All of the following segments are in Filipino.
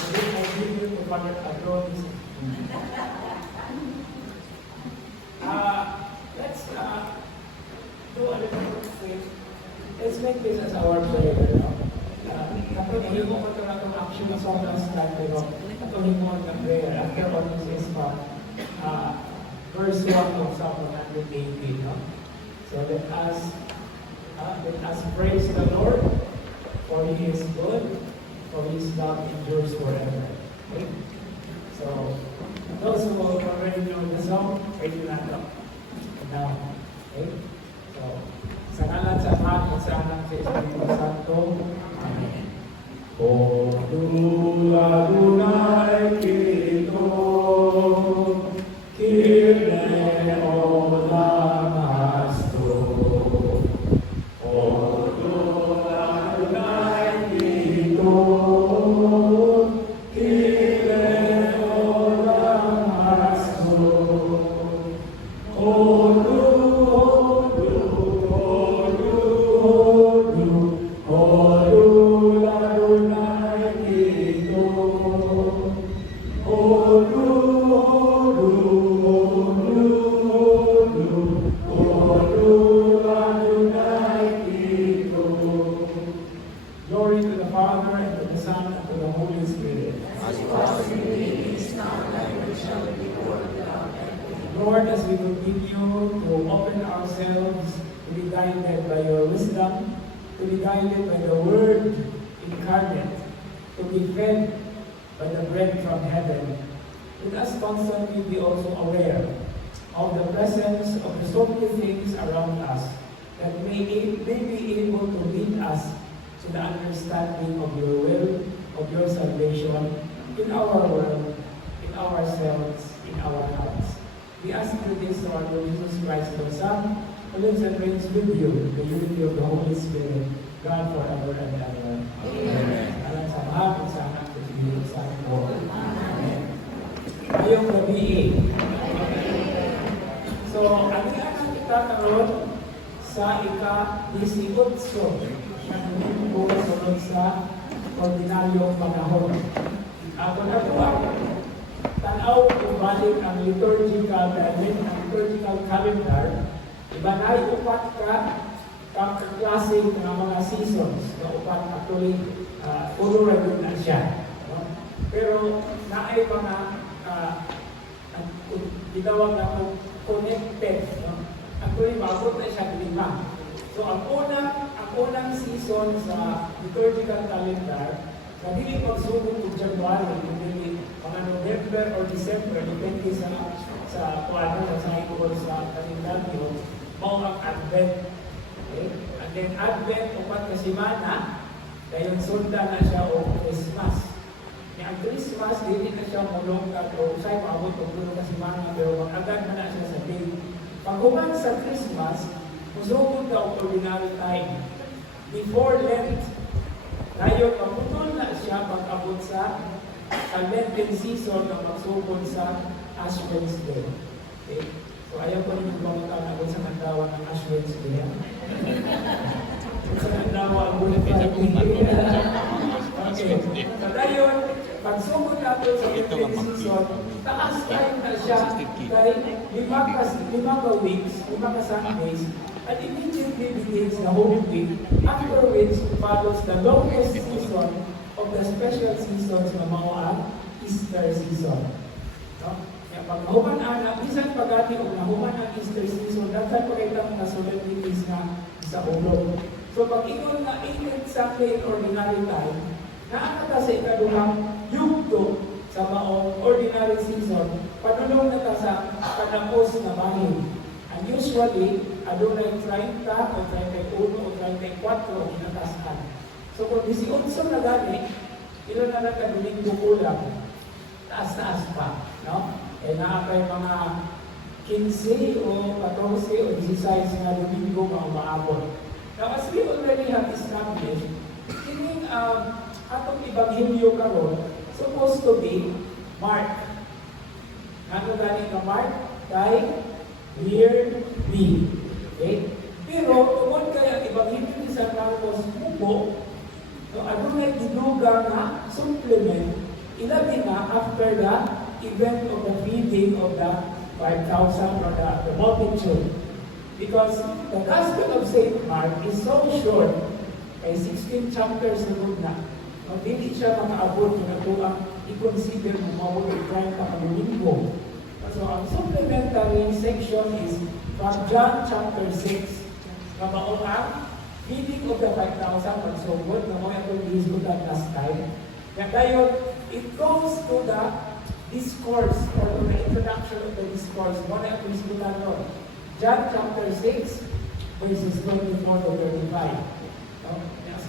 I give you to Father Adronis. Let's do a little bit. Let's make this as our prayer. Kapag hindi mo ito na itong action na sobrang start, pero patuloy mo ang prayer. After all this is verse 1 of Psalm 118. No? So let us praise the Lord, for He is good, for His love endures forever. Okay? So, those who already know the song, pray to that now. Okay? So, sa ngalan sa Ama at sa Anak sa Espiritu Santo. Amen. O tu Adonai Kito, Kirne Olam Hasto. O tu Adonai Kito, Kirne Olam Hasto. O tu Glory to the Father, and to the Son, and to the Holy Spirit. As it was in the beginning, is now, and ever shall be, world without end. Lord, as we continue to open ourselves to be guided by your wisdom, to be guided by the Word incarnate, to be fed by the bread from heaven, let us constantly be also aware of the presence of the so many things around us that may be able to lead us to the understanding of your will, of your salvation, in our world, in ourselves, in our hearts. We ask you this through our Lord Jesus Christ, your Son, who lives and reigns with you, the unity of the Holy Spirit, God forever and ever. Amen. Alam sa mahal at sa anak at Espiritu Santo. Amen. Ngayong gabi, so, ang ilang kita karoon sa ika-18 ng linggo sunod sa ordinaryong panahon. Ako na po tanaw balik ang liturgical calendar, iba na upat klase ng mga seasons na upat actually uno rin na siya. No? Pero naay mga gitawag na connected. No? Actually, maabot na siya 5. So, ang unang season sa liturgical calendar, na dili pagsugod ng January, dili mga November or December, depende sa kuwano na sa ikot sa kalendaryo, mao ang Advent. Okay? And then Advent, upat na simana, dahil sunda na siya o Christmas. Ang Christmas, dili na siya mulong o siya'y maabot o puno na simana, pero mag-agad na siya sa day. Pag human sa Christmas, musugod ka o ordinary time. Before Lent, tayo pagputol na siya pag-abot sa Lenten season na magsugod sa Ash Wednesday. Okay? So ayaw ko rin yung abot sa kandawa ng Ash Wednesday. Sa kandawa ang bulan Friday. Okay. So tayo, pagsugod natin sa Lenten season, taas tayo na siya dahil 5 weeks, 5 Sundays, and immediately begins the Holy Week, after which follows the longest season of the special seasons na mga Easter season. No? Kaya pag nahuman anak, bisan pagati o nahuman ang Easter season, dapat pakita mga solemnities na sa ulo. So pag ikon na 18th Sunday in ordinary time, naakata sa ikaduhang yugto sa maong ordinary season, padulong na ta sa kanapos na bahid. And usually, adunay 30 o 31 o 34 inatasan. So kung 18 na gani, ilo na nagkaduling bukulang, taas-taas pa. No? E naapay mga 15 o 14 o 16 na domingo mga maabot. Now as we already have established, kining atong Ebanghelyo karon supposed to be Mark. Ano gani ka Mark? Kay Year B. Okay? Pero, tungkol kaya Ebanghelyo ni San Marcos Mubo, no, ano na ginuga na supplement, ilabi na after the event of the feeding of the 5,000 or the multitude. Because the Gospel of St. Mark is so short, ay 16 chapters na. Hindi siya makaabot na ito ang i-consider mo mawag i-try pa linggo. So ang supplementary section is from John chapter 6 na maunang feeding of the 5,000 magsugod na mo yung discutan last time. Kaya tayo, it goes to the discourse or to the introduction of the discourse. Mo na yung discutan nun. John chapter 6 verses 24 to 35.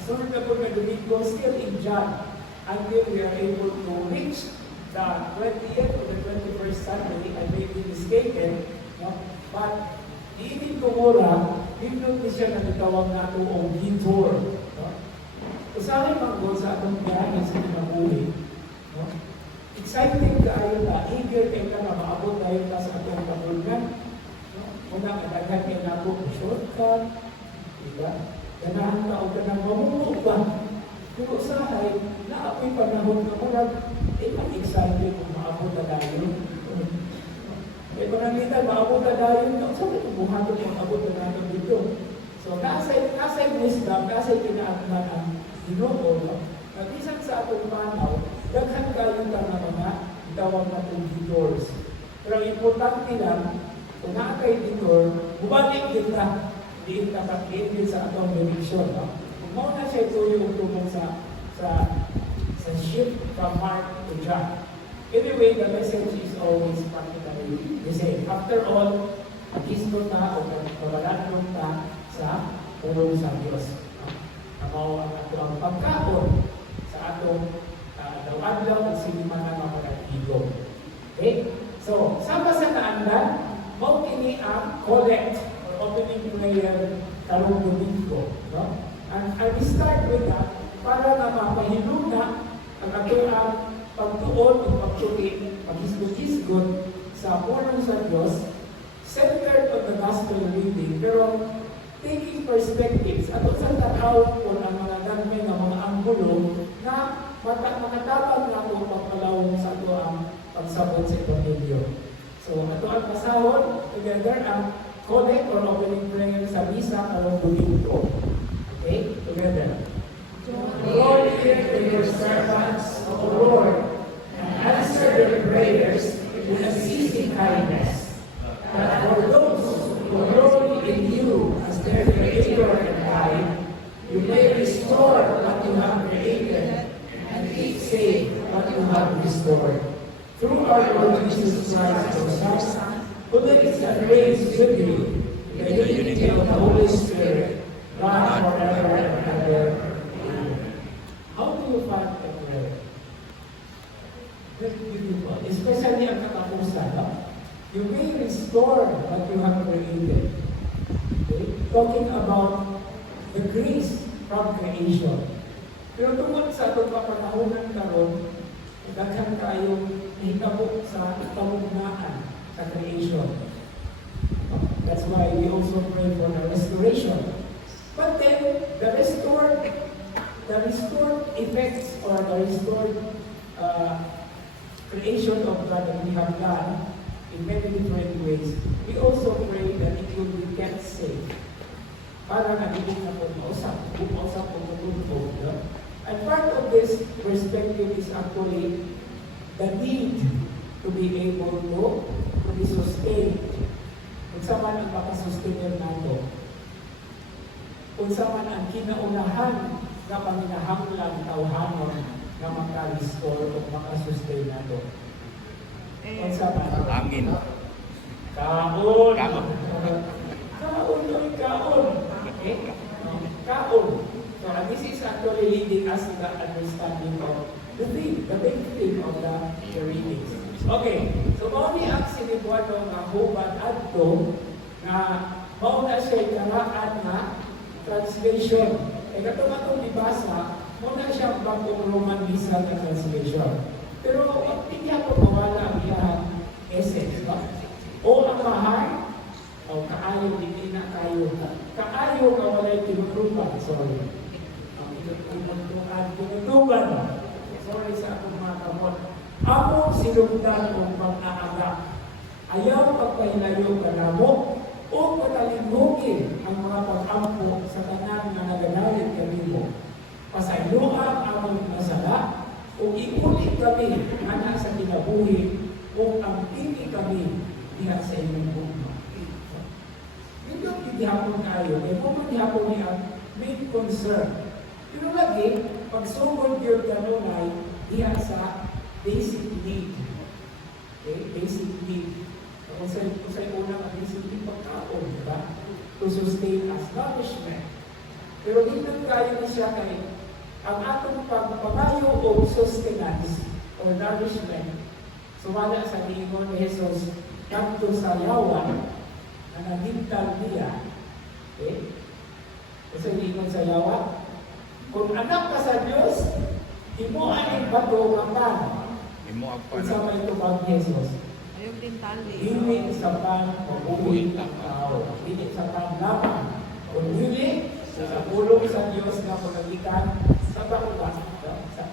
Sunod na po na Domingo, still in John, until we are able to reach the 20th or the 21st Sunday. I may be mistaken, no? But diinin ko mura, biblut ni siya na natawag na ito o detour. No? Usahay manggol sa atong biyahe sa kinabuhi. No? Exciting kaayo na, eager kayo na maabot tayo na sa atong kabulgan. No? Unang agad kayo na po shortcut. Diba? Ganahan ka o ganang mamumuo ba? Pero usahay, naapoy panahon na murag, mag-excited kung maabot na tayo. Eh, kung nakita, maabot na tayo, sabi kung buhaton yung abot na natin dito. So, kasay wisdom, kasay kinaatman ang Ginoo, nag-isang sa atong panaw, daghan kayo ka na mga itawag na itong detours. Pero ang importante lang, kung nakakay detour, bumalik kita. Hindi kapag-edit sa atong direction. No? Kung muna siya ito yung tungkol sa shift from Mark to John. Anyway, the message is always practically the same. After all, mag-isgot ka o kawalan ka sa pulong sa Diyos. Ang atong pagkaon sa atong daw-adlaw at sinima na mapagatigo. Okay? So, sama sa naandan, mo kini ang collect opening prayer karong Domingo. No? And I will start with that para na mapahilog na ang ating pagtuon o pagtuti, paghisgot-hisgot sa pulong sa Diyos, centered on the gospel reading, pero taking perspectives at sa tanaw po ang mga dami ng mga anggulo na makatabang na po pagpalawang sa ito ang pagsabot sa Evangelyo. So, ito ang pasahod, together ang collect or opening prayer sa misa karong Domingo. Okay? Together. Lord, hear your servants, O Lord, and answer their prayers with unceasing kindness. That for those who glory in you as their Creator and guide, you may restore what you have created and keep safe what you have restored. Through our Lord Jesus Christ, our Son, who lives and reigns with you, in the unity of the Holy Spirit, God forever and ever. Amen. How do you find a prayer? Very beautiful. Especially ang katapusan. No? You may restore what you have created. Okay? Talking about the grace from creation. Pero tungkol sa itong kapanahonan karon, daghan kayong hitabo sa kamugnaan sa creation. That's why we also pray for the restoration. But then, the restored effects or the restored creation of God that we have done in many different ways, we also pray that it will be kept safe. Para nagiging na po mausap po po. And part of this perspective is actually the need to be able to be sustained. Kung sa man ang makasustain nato. Kung sa man ang kinaunahan na paminahanglan tawhanon na maka-restore o makasustain nato. Kung sa man. Amin. Kaon. Kaon. Okay? Kaon. So this is actually leading us to the understanding of the big theme of the readings. Okay, so mauni ang sinibuano nga huban adto nga mauna siya karaan na translation. E katong atong ibasa, mauna siya bagong Roman Missal na translation. Pero hindi ako mawala ang iyang essence. No? O ang mahal, o kaayo, hindi na kayo. Kaayo ka walay tinutupan, sorry. Ang tinutupan. sorry sa akong mga kamot. Amo silugdan o pag-aaga. Ayaw pagpahilayo ka namo o patalimugin ang mga pag-ampo sa tanan nga naganalit kami mo. Pasayloan among masala o iulit kami nga sa kinabuhi o ang pili kami diha sa inyong bukma. Hindi yung gihapon kayo, may mga gihapon niya main concern. Pero lagi, pagsugod yun kanunay diha sa basic need. Okay? Basic need. Kung sa'yo unang ang basic need pagkaon, diba? To sustain us, nourishment. Pero dito kayo na siya kay ang atong pagpapayo o sustenance or nourishment. Sumala sa niingon ni Jesus, kanto sa yawan na naghintag niya. Okay? Kasi niingon sa yawan, kung anak ka sa Diyos, himuan ang bato ang pan. Kung sa may tubag ni Jesus. Ayog din tali. Hindi sa pan mabuhay ang tao. Hindi sa pan lamang. Kung hindi, sa pulong sa Diyos na panagitan sa baka,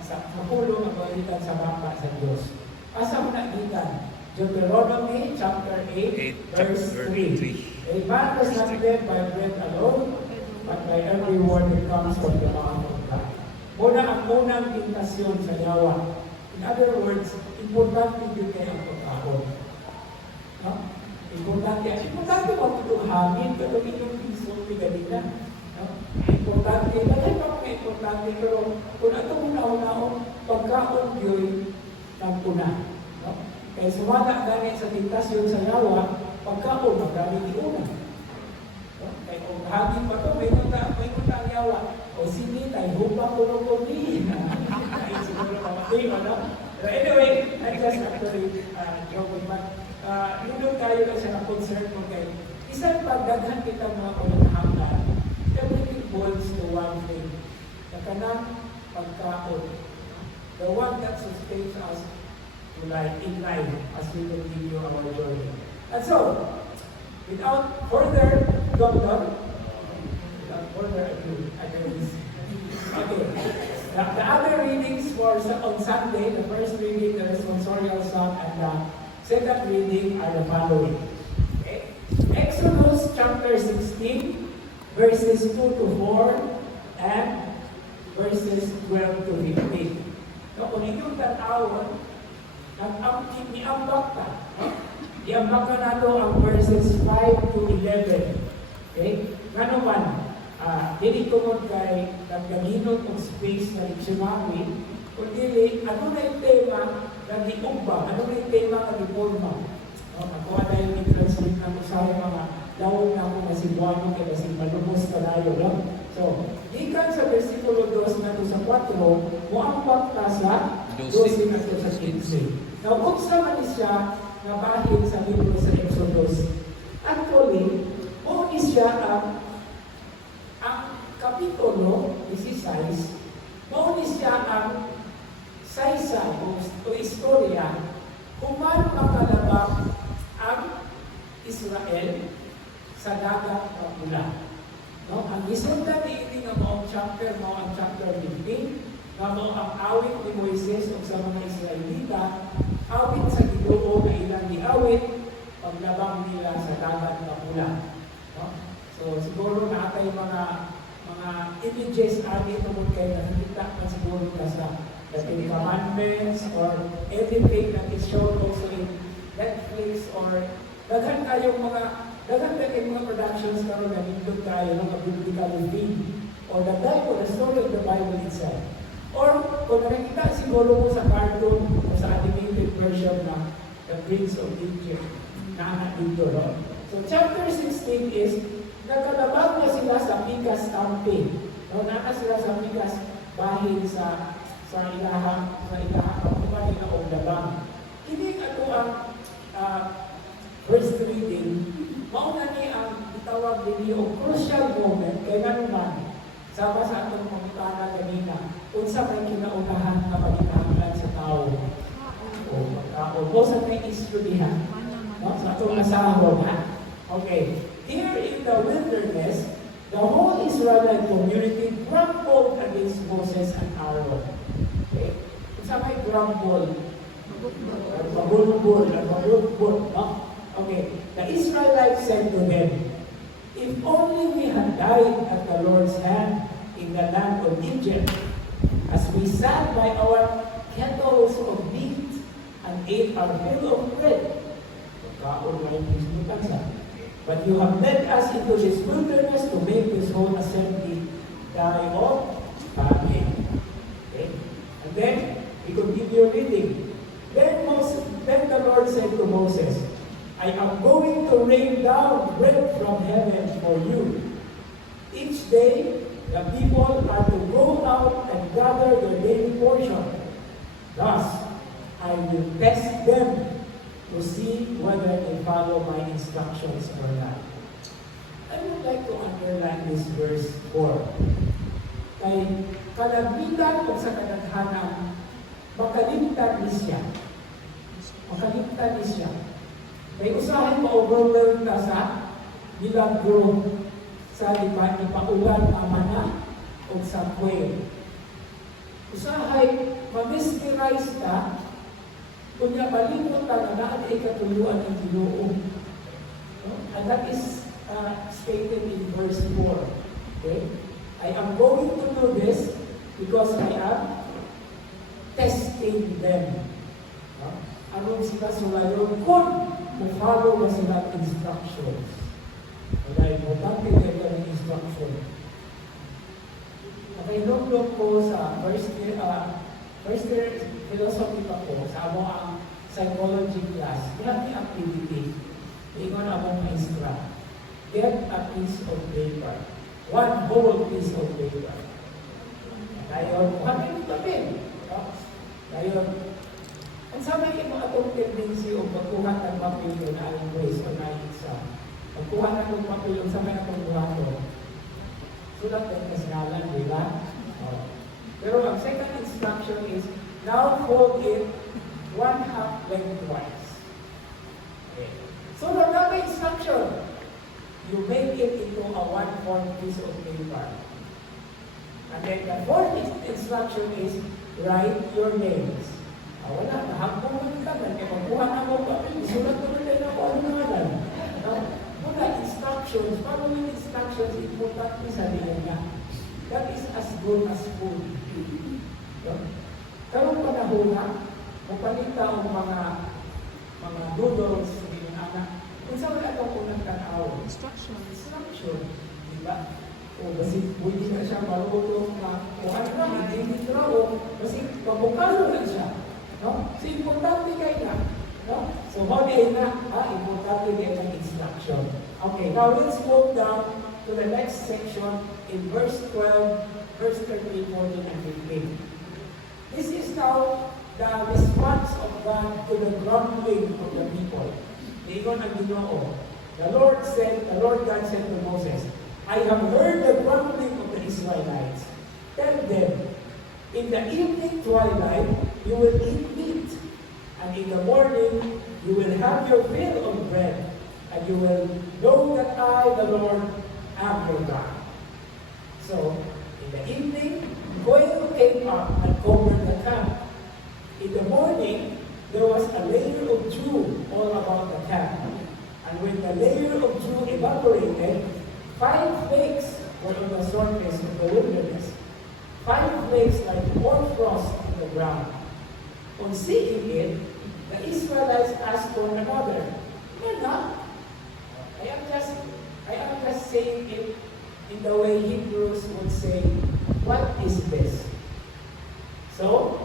sa pulong na panagitan sa baka sa Diyos. Asa mo nagitan? Deuteronomy chapter 8, verse 3. A man was not led by bread alone, but by every word that comes from the mouth of God. Muna ang unang intasyon sa yawa. In other words, importante din kayo ang pagkaon. No? Importante mo itong hangin, pero inyong piso, pigalina. No? Importante, dahil pa mga importante, pero kung ito muna-unahon, pagkaon yun, nagpuna. No? Kaya sumala ganit sa tintasyon sa yawa, pagkaon, magaling iuna. No? Kaya kung hangin pa ito, may kunta ang yawa. O sige, tayo hupang kulong ni. Ay, siguro namatay, ano? But anyway, I just actually joking, but nunod tayo lang siya na concern mo kayo. Isang pagdaghan kita mga kulanghangan, everything boils to one thing. Na kanang pagkaon. The one that sustains us to life in life as we continue our journey. And so, without further ado, okay. The other readings for on Sunday, the first reading, the responsorial psalm, and the second reading are the following. Okay. Exodus chapter 16, verses 2 to 4, and verses 12 to 15. So, kung inyong tatawon, niambak ka. Niambak ka na ito ang verses 5 to 11. Okay? Nga naman, dili ko mo kay nagkaginot ng space na dictionary, kundi ano na yung tema na giugba, ano na yung tema na giporma. Ako na yung i-translate na ko sa mga lawag na ako na si Buano kaya si Malumos Talayo. No? So, ikan sa versikulo 2 na ito sa 4, muambak ka sa 12 na ito sa 15. Now, uksa man siya na bahid sa libro sa Exodus. Actually, kung siya ang kapitulo 16, mauni siya ang saysay o istorya kung paano makalabak ang Israel sa dagat na pula. No? Ang isundan ni ini nga mo ang chapter 15, nga mo ang awit ni Moises o sa mga Israelita, awit sa Ginoo na ilang giawit, paglabang nila sa dagat na pula. No? So siguro natay mga images ani tungkol kay nakikita man siguro ka sa the Ten Commandments or everything that is shown also in Netflix or daghan kayong mga productions karon na nindot tayo ng biblical theme or the Bible, the story of the Bible itself. Or kung nakikita siguro mo sa cartoon o sa animated version na The Prince of Egypt na dito. No? So chapter 16 is nagkalabag na sila sa Pikas camping. No, naka sila sa Pikas bahin sa ilahang kapatid na o labang. Hindi ato ang first reading, mauna ni ang itawag din yung crucial moment kay naman sama sa atong pagkana kanina unsa may kinaunahan na pagkakahanglan sa tao o pagkaon o sa may issue diha no? Sa atong asahon ha? Okay. Here in the wilderness, the whole Israelite community grumbled against Moses and Aaron. Okay? nagrambol? Nagbabulbul, no? Okay, the Israelites said to them, if only we had died at the Lord's hand in the land of Egypt, as we sat by our kettles of meat and ate our fill of bread. But you have led us into this wilderness to make this whole assembly die of famine. Okay? And then, we continue reading. Then the Lord said to Moses, I am going to rain down bread from heaven for you. Each day, the people are to go out and gather their daily portion. Thus, I will test them to see whether they follow my instructions or not. I would like to underline this verse 4. Kay kalabitan o sa kadaghanan, makalimtan ni siya. Makalimtan ni siya. May usahin ma-overwhelm ka sa milagro sa ipaulan na mana o sa kway. Usahay, ma-mysteries ka, kunya malimot ka na naan ay katuluan ng Ginoo. No? And that is stated in verse 4. Okay? I am going to do this because I am testing them. No? Anong sila sulayon? Kung follow ba sila instructions? Wala, importante kayo ng instruction. Nakainong ko sa first year philosophy pa po, sa amo ang psychology class. Grabe activity. Ingon among instruct. Get a piece of paper. One whole piece of paper. Ngayon, kami ito Ngayon, ang sabi ko atong tendency o pagkuha ng papel na aling grace o na exam. Pagkuha na ng papel sa may pagkuha ko. Sulat ng kasalan, di ba? Pero ang second instruction is, now fold it 1/2 lengthwise. Okay. So the other instruction, you make it into a 1/4 piece of paper. And then the fourth instruction is, write your names. Wala, nahapon ka na, kaya magkuha na mo pa, sulat ko rin na kung ano nga lang. Muna, instructions, following instructions, important sa niya. That is as good as food. Karong panahon na, magpalita ang mga noodles sa inyong anak. Kung saan wala itong unang tanaw? Instruction. Diba? O kasi pwede na siya marunong na kung ano na, hindi trawo, kasi pabukalo na siya. No? So, importante kayo na. No? So, huli na, importante kayo ng instruction. Okay, now let's move down to the next section in verse 12, verse 13, 14, and 15. This is now the response of God to the grumbling of the people. Ingon ang Ginoo. The Lord God said to Moses, I have heard the grumbling of the Israelites. Tell them, in the evening twilight, you will eat meat, and in the morning, you will have your fill of bread, and you will know that I, the Lord, am your God. So, in the evening, Goel came up and covered the camp. In the morning, there was a layer of dew all about the camp. And when the layer of dew evaporated, 5 flakes were on the surface of the wilderness. 5 flakes like hoarfrost on the ground. On seeing it, the Israelites asked one another, Manna? I am just saying it in the way Hebrews would say, what is this? So,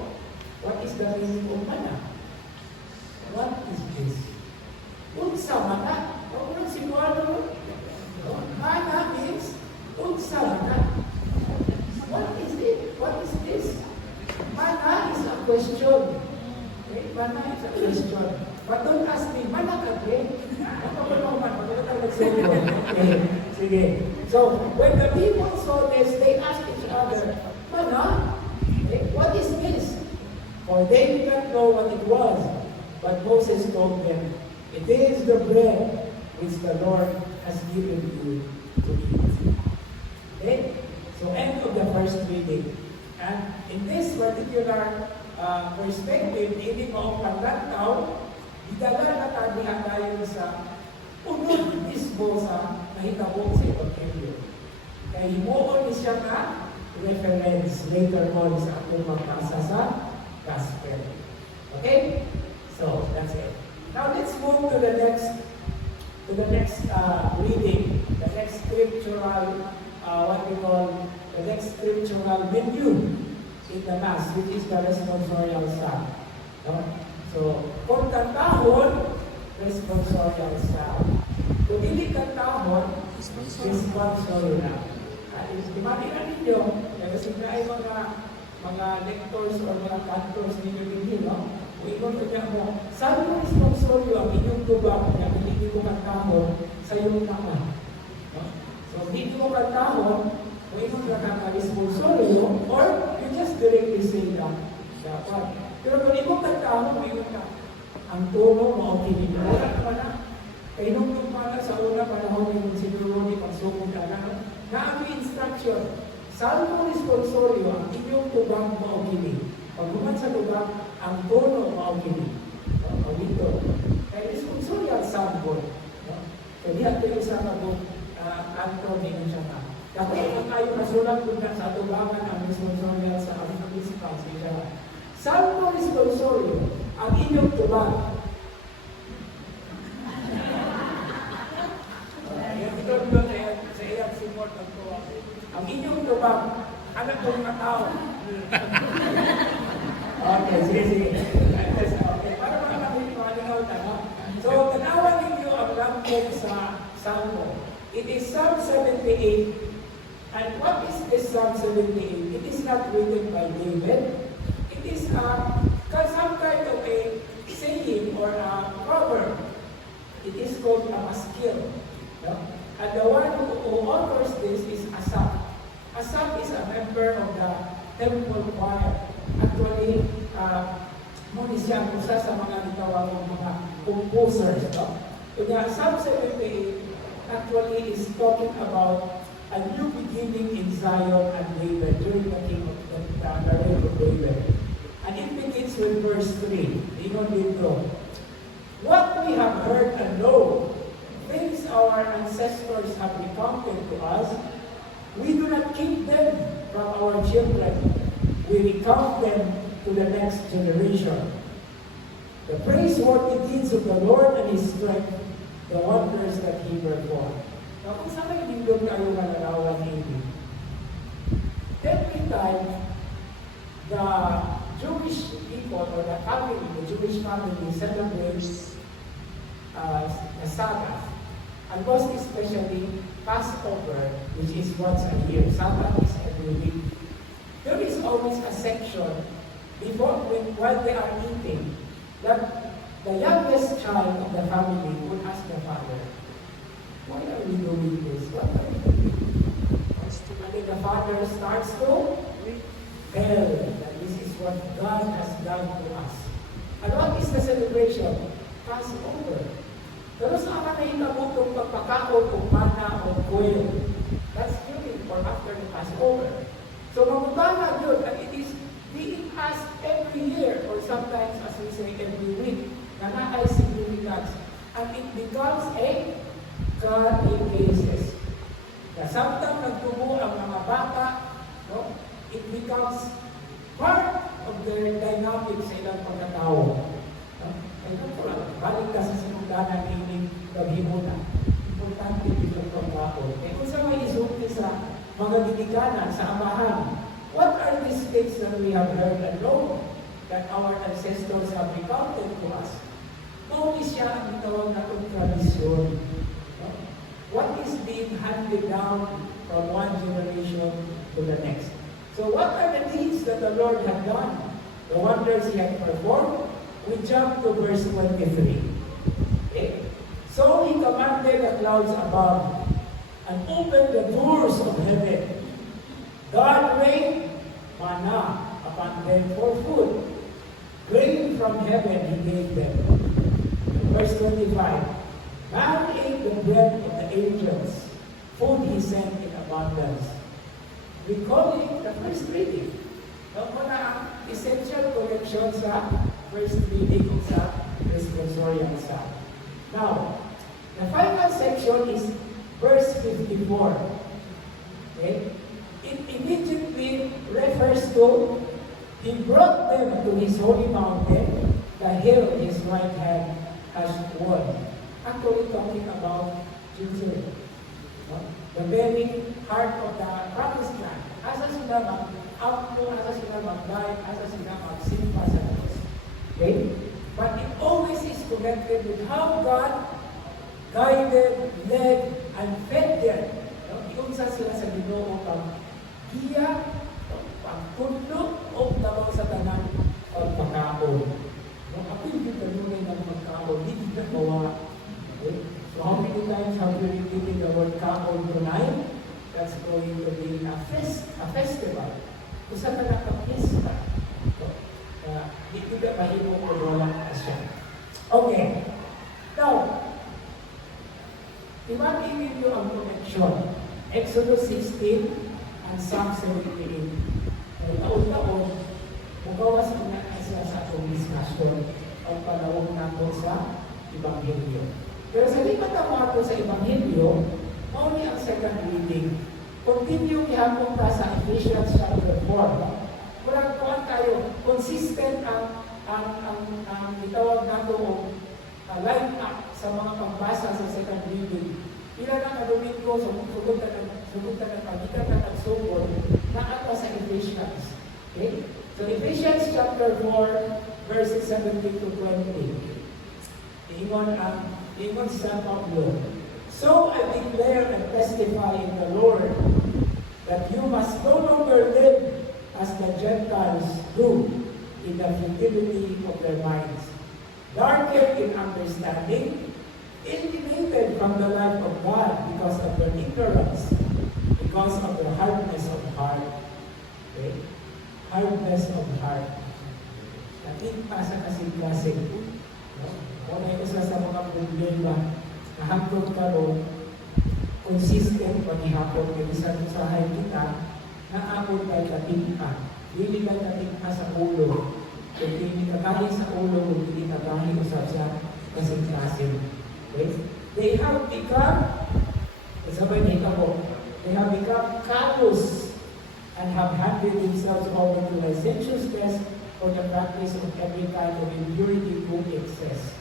what is the meaning of manna? What is this? Unsa manna? Huwag siguro. Manna means unsa manna. What is it? What is this? Manna is a question. Okay? Manna is a question. But don't ask me, manna ka ba? Okay. So, when the people saw this, they asked each other, Manna? Okay? What is this? For they did not know what it was. But Moses told them, it is the bread which the Lord has given you to eat. Okay? So, end of the first reading. And in this particular perspective, hindi mo paglantaw, idala na tadihan tayo sa unod mismo sa mahitabo sa Evangelyo. Kaya himuon ni siya na reference later on sa atong magbasa sa Gospel. Okay? So, that's it. Now, let's move to the next reading, the next scriptural, the next scriptural menu in the Mass, which is the responsorial psalm. So, kung kantahon, responsorial psalm. Kung hindi kantahon, responsorial na. Imagine na ninyo, kasi na ay mga lectors o mga cantors ninyo ninyo, no? Kung ikon ko niya mo, sabi mo responsoryo ang inyong tubak niya, hindi mo kantahon sa iyong tama. No? So, hindi mo kantahon, kung ikon ka kanta-responsoryo, or you just directly say that. Dapat. Pero kung ikon kantahon, may ka. Ang tono mo, okay ninyo. Wala naman na. Kaya nung pala sa una panahon yung siguro ni pagsukong ka na, ang instruction, sabi mo responsoryo, ang inyong tubang maugili. Pag buman sa tubang, ang tono maugili. Pawito. Kaya responsoryo ang sambol. Kaya diyan kayo sa mga antro ninyo siya na. Dapat kung tayo nasulat kung sa tubangan ang responsoryo sa aming principal siya. Sabi mo responsoryo, ang inyong tubang. Ang inyong tubang, anak kong matao. Okay, sige. Okay, para makakalimutan na. So, tanawan ninyo ang lampok sa Salmo. It is Psalm 78. And what is this Psalm 78? It is not written by David. It is some kind of a saying or a proverb. It is called a maskil. No? And the one who authors this is Asaph. Asaph is a member of the temple choir. Actually, muna siya isa sa mga gitawag ng mga composers. No? So the Psalm 78 actually is talking about a new beginning in Zion and David during the reign of David. And it begins with verse 3. What we have heard and know, things our ancestors have recounted to us, we do not keep them from our children. We recount them to the next generation. The praiseworthy deeds of the Lord and His strength, the wonders that He performed. Now, kung saan kayo nindog kayo malalawan hindi? Every time the Jewish people or the Jewish family celebrates the Sabbath, and most especially Passover, which is once a year. Sabbath is every week. There is always a section while they are eating that the youngest child of the family would ask the father, "Why are we doing this? What are we doing?" And then the father starts to tell that this is what God has done to us. And what is the celebration? Passover. Pero sa akin na hinabutong pagpakaon o mana o quail. That's during or after the Passover. So mamutana yun, and it is being asked every year, or sometimes as we say every week, na naay significance. And it becomes a catechesis. Na samtang nagtubo ang mga bata, no, it becomes part of their dynamic sa ilang pagkatao. Balik ka sa sinundanan ng paghimuna. Importante dito ang pagkakon. Kung sa may isulti sa mga didikanan, sa amahan, what are these things that we have heard and known that our ancestors have recounted to us? Only siya ang itawag na tradisyon. What is being handed down from one generation to the next? So what are the deeds that the Lord had done? The wonders He had performed? We jump to verse 23. Okay? So He commanded the clouds above and opened the doors of heaven. God rained manna upon them for food. Rain from heaven He gave them. Verse 25. Man ate the bread of the angels. Food He sent in abundance. Recalling the first reading. Muna ang essential correction sa first reading o sa responsorial psalm. Now, the final section is verse 54. Okay? It immediately refers to, He brought them to His holy mountain, the hill His right hand has won. Actually talking about Jerusalem. The very heart of the promised land. Asa sila mag-outpo, asa sila mag-guide, asa sila mag-simpa sa Diyos. Okay? But it always is connected with how God guided, led, and fed them. Iunsa sila sa Ginoo pag giya, pagtulog, o tabang sa tanan, pagpakaon. Ako yung kanunay ng pagkaon, hindi na bawa. Okay? So how many times have we repeated the word kaon tonight? That's going to be a festival. Usa ka na ka-fiesta. So, hindi ka mahimo ko wala siya. Okay. Now, imagine ninyo ang connection. Exodus 16 and Psalm 78. Taon-taon, magawas ko na isa sa atong discussion ang panahon nato sa Ebanghelyo. Pero sa lipat ako ato sa Ebanghelyo, only ang second reading. Continue gihapon ta sa Ephesians chapter 4. Murag kuan tayo, consistent ang itawag nato o line up sa mga pagbasa sa second reading. Ila na Domingo, sugod ta ng pagitan na nagsugod na ato sa Ephesians. Okay? So Ephesians chapter 4, verses 17 to 20. Ingon sa Pablo, so I declare and testify in the Lord that you must no longer live as the Gentiles do in the futility of their minds, darkened in understanding, alienated from the life of God because of their ignorance, because of their hardness of heart. Okay? Hardness of heart. Natin pa sa kasing-kasing. Kung may isa sa mga problema na hangtod ka ron, consistent paghihapon kay isang usahay kita na abot kay katingka. Dili ka katingka sa ulo. Kung hindi ka kahi sa ulo, kung hindi ka kahi usap sa kasing-kasing. Okay? They have become, sabay nito po, they have become callous and have handed themselves over to licentiousness for the practice of every kind of impurity to excess.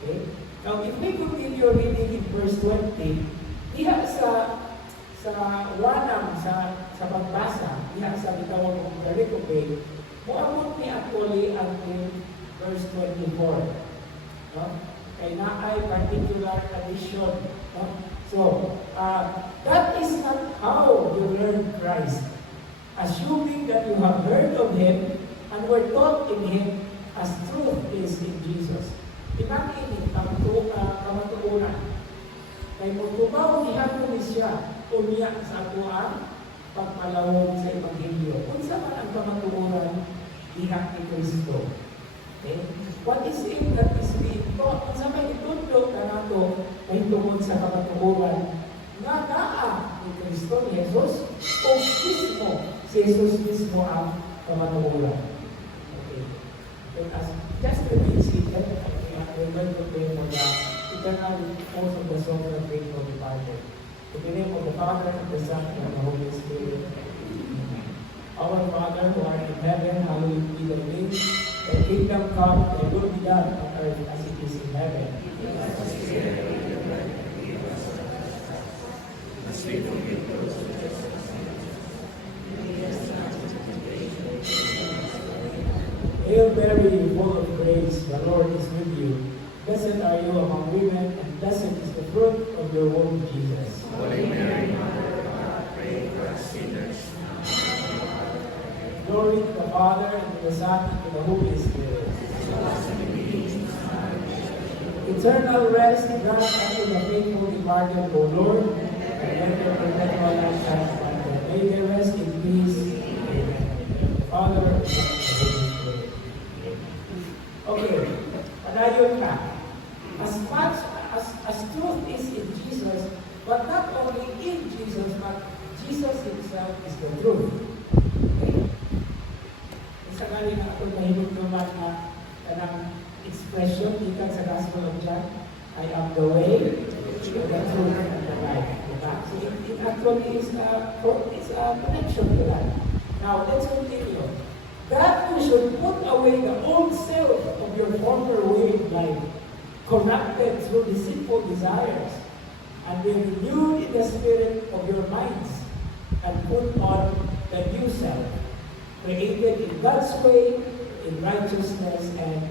Okay? Now, if we continue reading in verse 20, diha sa wanang sa pagbasa, diha sa bitawag ng Pericope, muabot ni actually until verse 24. No? Kay naay particular addition. No? So, that is not how you learn Christ. Assuming that you have heard of Him and were taught in Him as truth is in Jesus. Imagine, kamatuunan. Kay mutubaw gihapon ni siya, umiyak sa atuan, pagpalawog sa Ebanghelyo. Unsa man ang kamatuunan, diha ni Kristo. Okay? What is it that is being taught? Unsa may itudlo ka nato ay tungod sa kamatuunan nga naa ni Kristo, ni Jesus, o mismo, si Jesus mismo ang kamatuunan. Okay. Let us just repeat seated. We're going to pray for the eternal repose of the soul of the faithful departed. In the name of the Father, and the Son, and the Holy Spirit. Amen. Our Father, who art in heaven, hallowed be thy name. Thy kingdom come, thy will be done on earth as it is in heaven. Hail Mary, full of grace, the Lord is with you. Blessed are you among women, and blessed is the fruit of your womb, Jesus. Holy Mary, Mother of God, pray for us sinners. Glory to the Father, and to the Son, and to the Holy Spirit. Eternal rest grant unto the faithful departed, O Lord, and let their perpetual life shine upon them. May they rest in peace. Amen. Father, and the Holy Spirit. Okay, padayon ka. As much as truth is in Jesus, but not only in Jesus, but Jesus Himself is the truth. Okay? Now, let's continue. That you should put away the old self of your former way of life, corrupted through deceitful desires, and be renewed in the spirit of your minds, and put on the new self, created in God's way, in righteousness and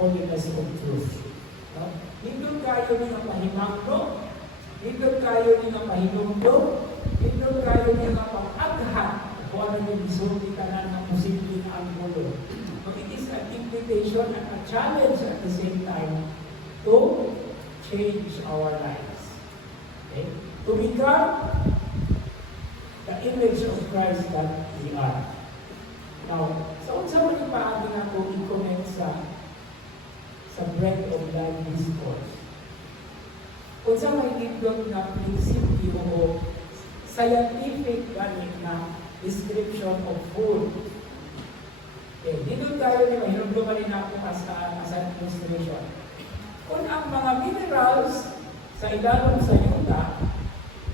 holiness of truth. No? Hindun kayo ni nga mahimangno, hindun kayo ni nga mahinumdo, hindun kayo ni nga pang-aghat, kung ano yung isulti ka na ng posibleng anggulo. So it is an invitation and a challenge at the same time to change our lives. Okay? To become the image of Christ that we are. Now, sa unsa man yung paagi na ko i-comment sa Bread of Life discourse. Unsa may indot na prinsipyo o scientific ganit na description of food. Okay, dito tayo ni mahirap rin ako as an illustration. Kung ang mga minerals sa ilalim sa yuta,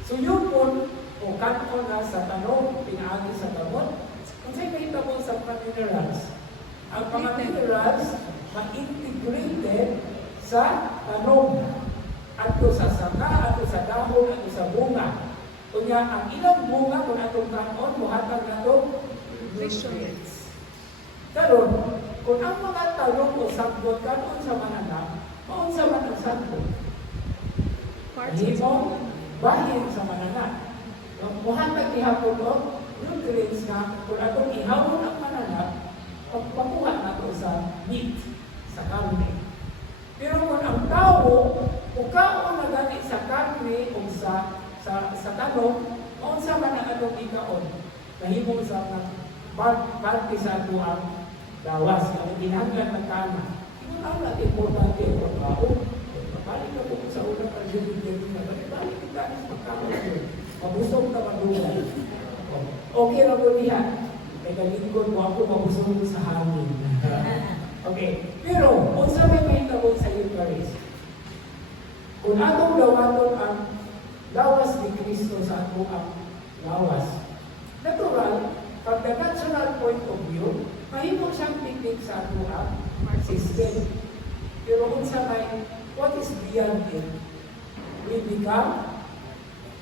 suyupon o kanto na sa tanong, pinaagi sa tanong, kung sa'yo kahita mo sa mga minerals, ang mga minerals ma-integrated sa tanong, ato sa saka, ato sa dahon, ato sa bunga. Kunya, ang ilang bunga kung atong kanon, muhatag na ito, nutrients. Karon, kung ang mga talong o sagbot kanon sa mananap, maun sa man ang sagbot. Himong bahin sa mananap. Muhatag ihapon ito, nutrients na kung atong ihawon ang mananap, pagpakuha na ito sa meat, sa karne. Pero kung ang tao, kung kaon na gani sa karne o sa tanong, maunsa man ang atong ikaon, nahimong sa parte sa ato ang dawas, ang ginanggan ng kama. Kung ang natin importante ang pagkaon, balik na po sa unang argument na balik kita sa pagkaon yun. Mabusog na madulay. Okay na po niya. May kalingkod mo ako mabusog sa hangin. Okay. Pero, kung sa may mahitawon sa Eucharist, kung atong dawaton ang lawas ni Kristo sa ato ang lawas, natural, from the natural point of view, mahimong siyang piknik sa ato ang system. Pero kung sa may, what is beyond it? We become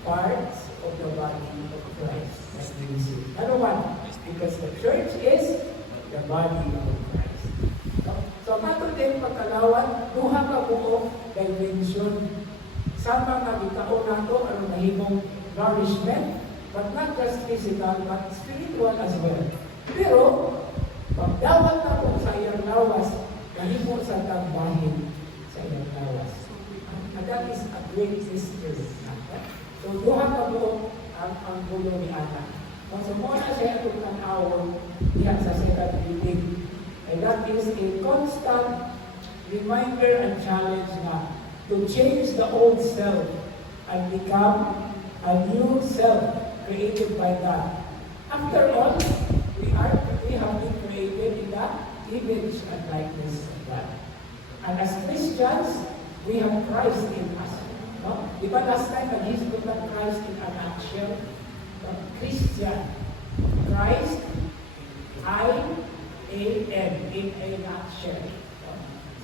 parts of the body of Christ, as we see. Ano one? Because the church is the body of Christ. So, matod din pagkalawat, duha ka buong dimension sa mga bitaon nato ang mahimong nourishment, but not just physical, but spiritual as well. Pero, pagdawat na po sa iyang lawas, mahimo sa tagbahin sa iyang lawas. And that is a great mystery. So, duha ka po ang gulo ni Ana. Kung sumuna siya itong ng hour, diyan sa second reading, and that is a constant reminder and challenge na to change the old self and become a new self created by God. After all, we have been created in the image and likeness of God. And as Christians, we have Christ in us. No? Di ba last time nag-hisgot ng Christ in a nutshell? Christian. Christ, I-A-N, in a nutshell.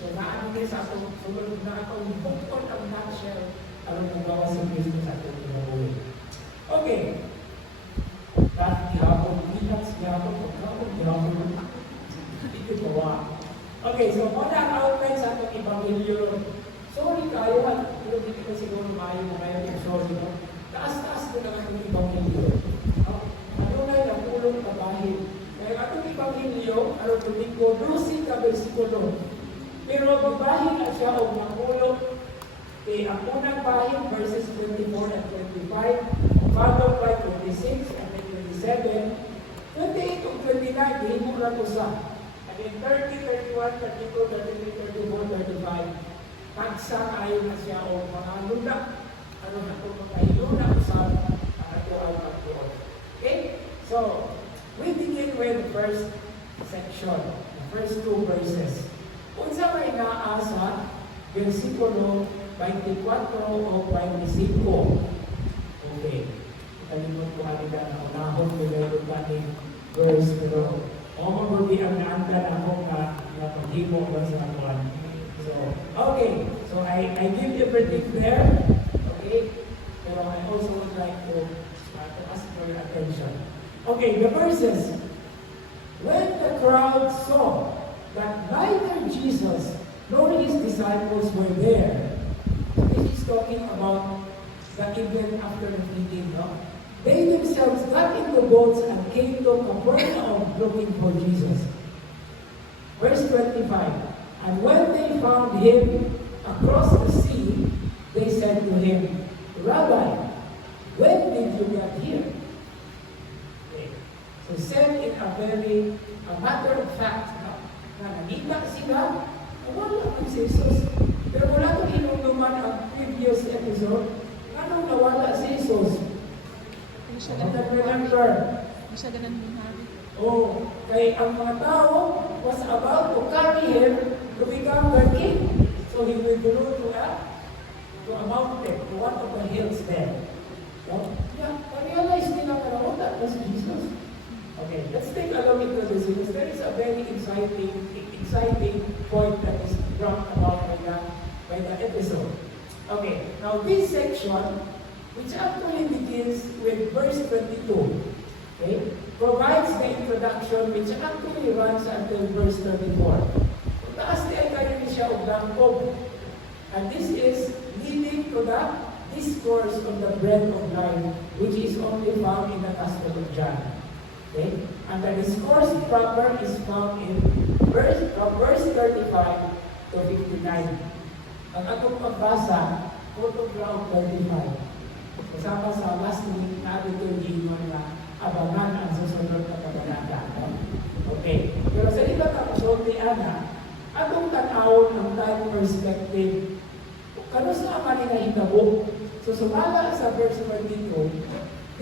So, naano din sa atong sulod na atong bukod ang nutshell ang magawa sa Kristo sa atong kinabuhi. Okay. Dahil gihapon, bilas, gihapon, pagkapon, gihapon. Ito gawa. Okay, so muna ang outline sa atong Ebanghelyo. Sorry kayo, pero hindi ko siguro maayon na kayo yung sorry. Taas-taas ko lang atong Ebanghelyo. Adunay na pulong kabahin. Kaya atong Ebanghelyo, ano tumiko, 12 ka versikulo. Pero babahin na siya o nakulong. Ang unang bahin, verses 24 and 25, followed by 26 and then 27, 28 and 29, hihimo lang ko sa. And then 30, 31, 32, 33, 34, 35, tagsa kayo na siya o mga lunak. Ano na kung magkahiluna sa ato-al. Okay? So, we begin with the first section, the first two verses. Unsa may naa sa versikulo 24 o 25. Okay. Kalimot ko alin na unahon ko meron natin verse, pero mabuti ang naanda na akong na paghimo ba sa akuan. So, okay. So, I give everything there. Okay? Pero I also would like to ask for your attention. Okay, the verses. When the crowd saw that neither Jesus nor his disciples were there, this is talking about the event after the feeding, no? They themselves got into boats and came to Capernaum looking for Jesus. Verse 25. And when they found him across the sea, they said to him, Rabbi, when did you get here? Okay. So said in a matter of fact, na nakita sila, wala man si Jesus. Pero wala itong hinungduman ang previous episode, anong nawala si Jesus? Remember? Siya ganun binari. Oh, kay ang mga tao was about to carry him to become their king. So he withdrew to a mountain, to one of the hills there. So, yeah, realize nila na that was Jesus. Okay, let's take a look into this because there is a very exciting point that is brought about by the episode. Okay, now this section, which actually begins with verse 22, okay, provides the introduction which actually runs until verse 34. Taas di ay kayo ni siya og langkob. And this is leading to the discourse on the bread of life, which is only found in the Gospel of John. Okay? And the discourse proper is found in from verse 35 to 59. Ang atong pagbasa, photograph 35. Kasama sa last week na ating na abangan ang susunod na kabanata. Okay. Pero sa iba kapasod ni Ana, atong tanawon ang time perspective. Kano sa ama ni nahitabo? So sumala sa verse 22,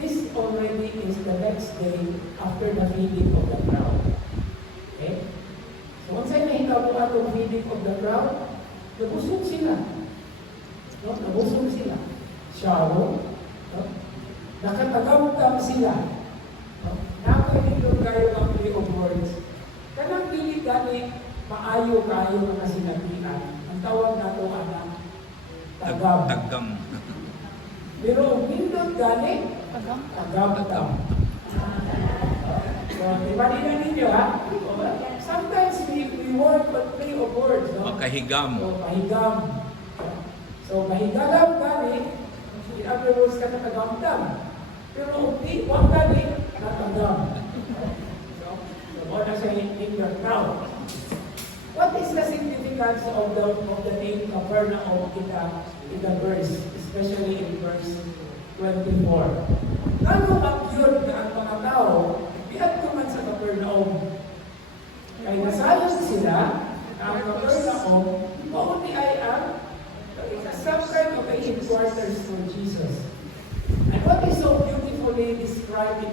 this already is the next day after the feeding of the crowd. Okay? So once ay nahitabo atong feeding of the crowd, nabusog sila. No? Nabusog sila. Shallow. No? Nakatagamtam sila. No? Nakainig kayo ang play of words. Kanang pilit gani, maayo kayo ang sinabihan. Ang tawag na ito, tagam. Tagam. Pero pindot gani, tagamtam. So, diba nila ninyo, ha? Sometimes we work but play of words, no? Kahigam. So, kahigam. So, kahigalam gani, in other words, katagamtam. Pero wag gani, katagam. So, what does I in your crowd? What is the significance of the name Capernaum in the verse, especially in verse 24? Nano yun na ang mga tao, biyak naman sa Capernaum. Kaya nasalas sila na ang Capernaum, mauni ay some kind of a headquarters for Jesus. And what is so beautifully described in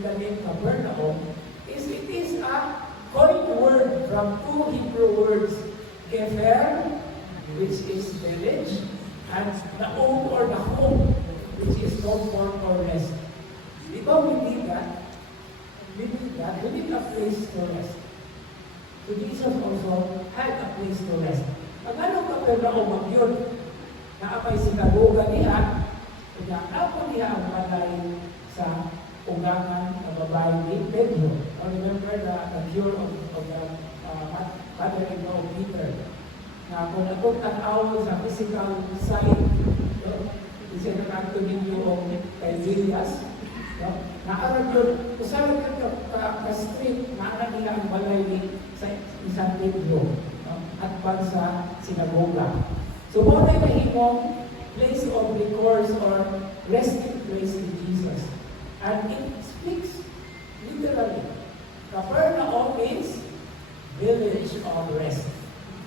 the name Capernaum is it is a coined word from two Hebrew words, kefer, which is village, and naum or nahum, which is comfort or rest. Because we need that. We need a place to rest. So Jesus also had a place to rest. Pag ano Capernaum yun, naapay sinagoga niya, kaya ako niya ang balay sa ugangan na babae ni Pedro. Remember the cure of the mother-in-law of Peter. Na kung akong tanaw sa physical side, isa na kanto ninyo o kay Elias, naarag yun, usalag ka street, naarag nila ang balay ni San Pedro at pag sa sinagoga. So, mo na nahimong place of recourse or resting place in Jesus. And it speaks literally. Capernaum means village of rest,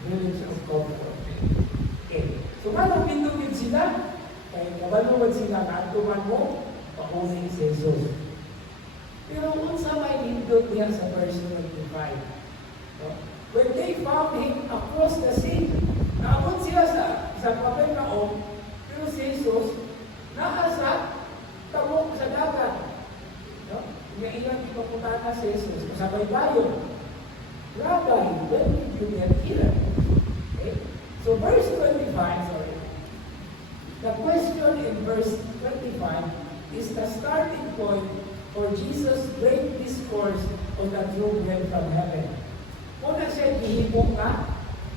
village of comfort. Okay. So, paano pindugin sila? Kaya kabaluan sila na atuman mo, pakunin si Jesus. Pero kung sa may lindot niya sa verse 25, when they found him across the sea, naabot sila sa Capernaum, pero si Jesus, nasa tabok sa dagat. No? Nga ilang ipapunta na si Jesus. Kasabay bayo. Rabbi, when did you get here? Okay? So verse 25, sorry. The question in verse 25 is the starting point for Jesus' great discourse on the true bread from heaven. Una siya gihimo nga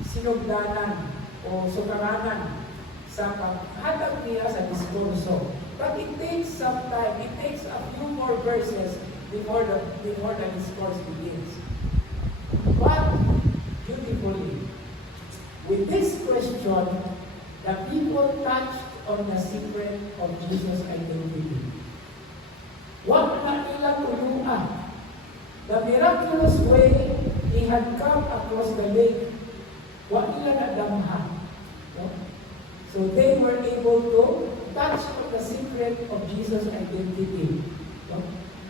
sinugdanan o sukaranan sa paghatag niya sa diskurso. But it takes some time. It takes a few more verses before the discourse begins. But beautifully, with this question, the people touched on the secret of Jesus' identity. What na nila tuluan? The miraculous way he had come across the lake, what nila nadamhan? No? So they were able to touch on the secret of Jesus' identity. No?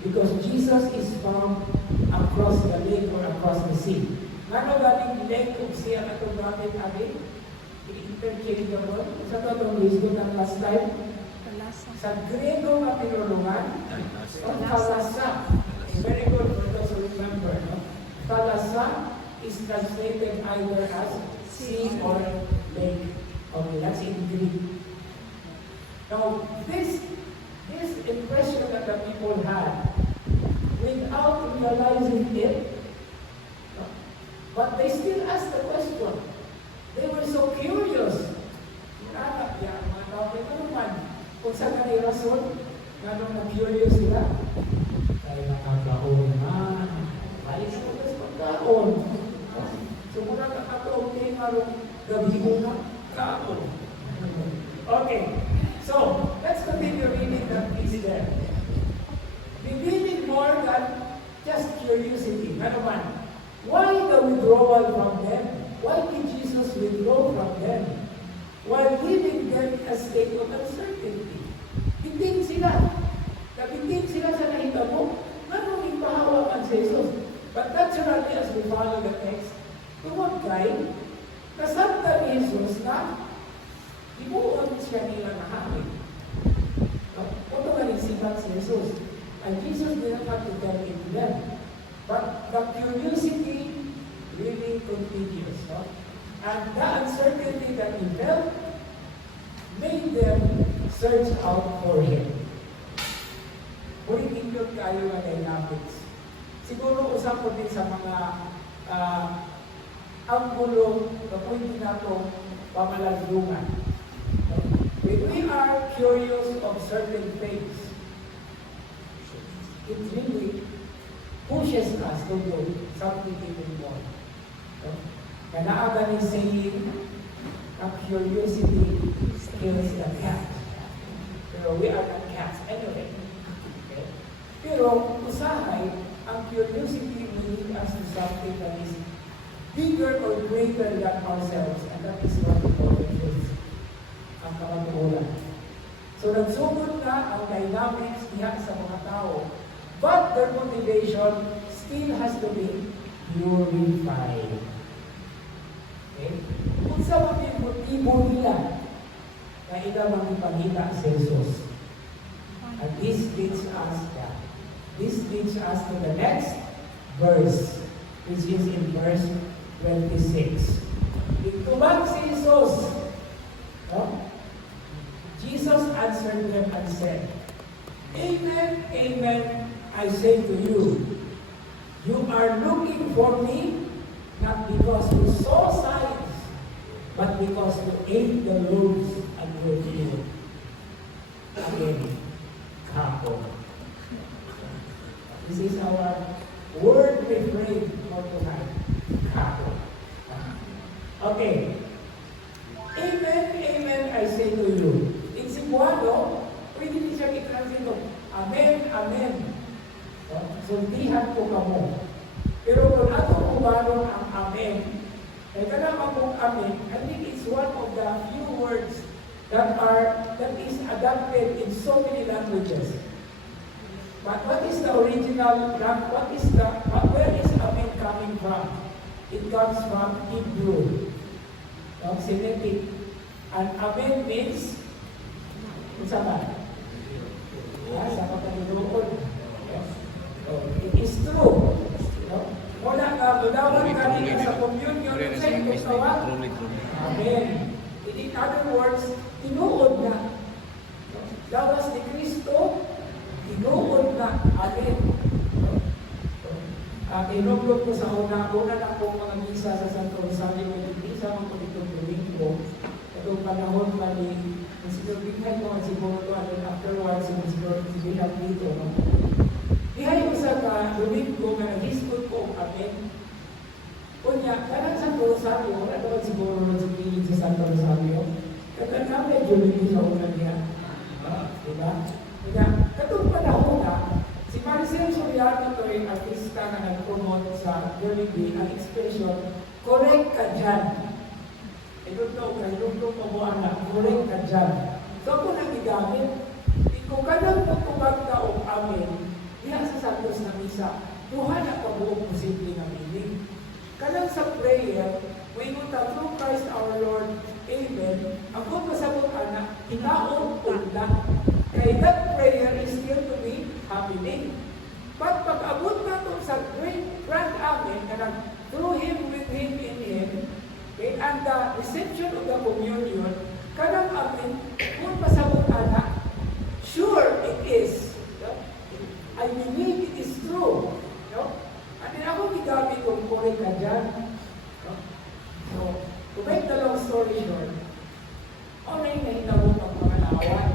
Because Jesus is found across the lake or across the sea. Ngano galing lake kung siya na itong gamit natin? Interchangeable. Sa ito itong lisgo ng last time? Sa Grego na pinulungan, kalasa. Very good for those who remember. No? Kalasa is translated either as sea or lake. Okay, that's in Greek. Now, this impression that the people had, without realizing it, but they still asked the question. They were so curious. Mga tao, ano naman? Kung saan ka ni Rason, gano'ng na-curious sila? Kaya nakakaon na. Balik sa ulas pagkaon. So, muna kakataon kayo marong gabi mo na. Kaon. Okay. So, let's continue reading that piece there. Revealing more than just curiosity. Ano man? Why the withdrawal from them? Why did Jesus withdraw from them? While leaving them in a state of uncertainty. Bitin sila. Nabitin sila sa nakita mo. Ganun ipahawa ang Jesus. But naturally, as we follow the text, tungod kay, kasabta ni Jesus na ibuon siya nila na hangin. Kung galing sipat si Jesus. And Jesus didn't have to tell it to them. But the curiosity really continues. No? And the uncertainty that he felt made them search out for him. Muling indot kayo nga dynamics. Siguro usapon din sa mga anggulo na pwede nato pamalaglungan. When we are curious of certain things, it really pushes us to do something even more. Kanaaga ni saying, ang curiosity kills the cat. Pero we are not cats anyway. Okay? Pero usahay, ang curiosity will lead us to something that is bigger or greater than ourselves, and that is what we call the truth. Ang kamatulan. So nagsugod na ang dynamics niya sa mga tao, but their motivation still has to be purified. Okay? Kung sa motibo nila na ilang ipangita sa Jesus. And this leads us to the next verse, which is in verse 26. Itubag si Jesus. No? Jesus answered them and said, Amen, amen, I say to you, you are looking for me, not because you saw signs, but because you ate the loaves and were filled. Again, kapo. This is our word refrain for tonight. Kapo. Okay. Amen, amen, I say to you. In Cebuano, pwede din siya i-translate. Amen, amen. So, dihan po kamo. Pero kung atong kumanon ang amen, ay kanaman pong amen, I think it's one of the few words that is adapted in so many languages. But what is the original, where is amen coming from? It comes from Hebrew. Semitic. And amen means, kung saan ba? Sa kapag-inuod. Yes. So, udawat kami ka sa communion sa itong tawag. Amen. In other words, tinuod na. Dawas ni Kristo, tinuod na. Amen. Inuglog ko sa una na po mga misa sa Santo Rosario, misa mga pagitong domingo. Itong panahon pa ni sinubinghan ko ang siguro and then afterwards, siguro dito. Dihay ko sa domingo na nag-hiskot ko, amen. Kunya, karang Santo Rosario, wala naman siguro na sumilin sa Santo Rosario. Kaya na medyo rin sa una niya. Diba? Kaya, katong panahon na, si Maricel Soriano to yung artista na nag-promote sa Jollibee, ang expression, correct ka dyan. Ito mo mo anak, correct ka dyan. So ako nang igamit, kung kanang pagkubag ka o amin, diha sa Santos na Misa, duha na pabuong posible na meaning. Kanang sa prayer, when you talk through Christ our Lord, Amen, ako pasabot anak, inaon ula. Kaya that prayer is still to be happening. But pag-abot na ito sa great grand Amen, kanang through Him, with Him, in Him, okay, and the reception of the communion, kanang Amen, kung pasabot anak, sure it is. I believe it is true. At din ako gigamit kung correct ka dyan. So, to make the long story short, na yung nahinawag ang mga lawan.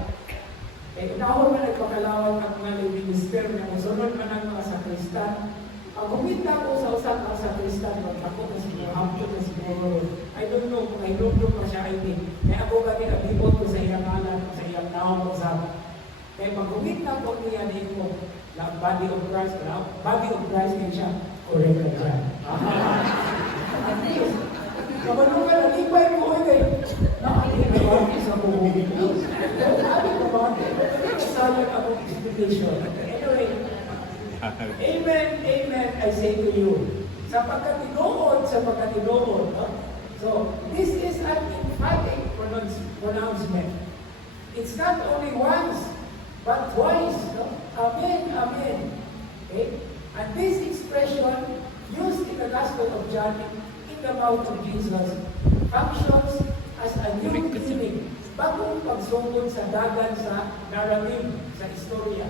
Unahon na nagpakalawan ang mga minister na musunod man ang mga sakristan. Ang kumita ko sa usap ang sakristan, ako na siguro, hapon na siguro. I don't know kung I don't know pa siya I think. Kaya ako kami nag-report ko sa iyang alam, sa iyang nawag sa. Kaya pag kumita ko niya din mo, body of Christ, body of Christ din siya. Correct na siya. Kapag ka nalipay mo, okay, nakakita sa buong ito. Sabi ko ba, sayang akong expectation. Anyway, amen, amen, I say to you. Sa pagkatinood, no? So, this is an emphatic pronouncement. It's not only once, but twice. No? Amen, amen. Okay? And this expression, used in the Gospel of John, in the mouth of Jesus, functions as a new beginning, bagong pagsugod sa dagan sa narrative, sa istorya,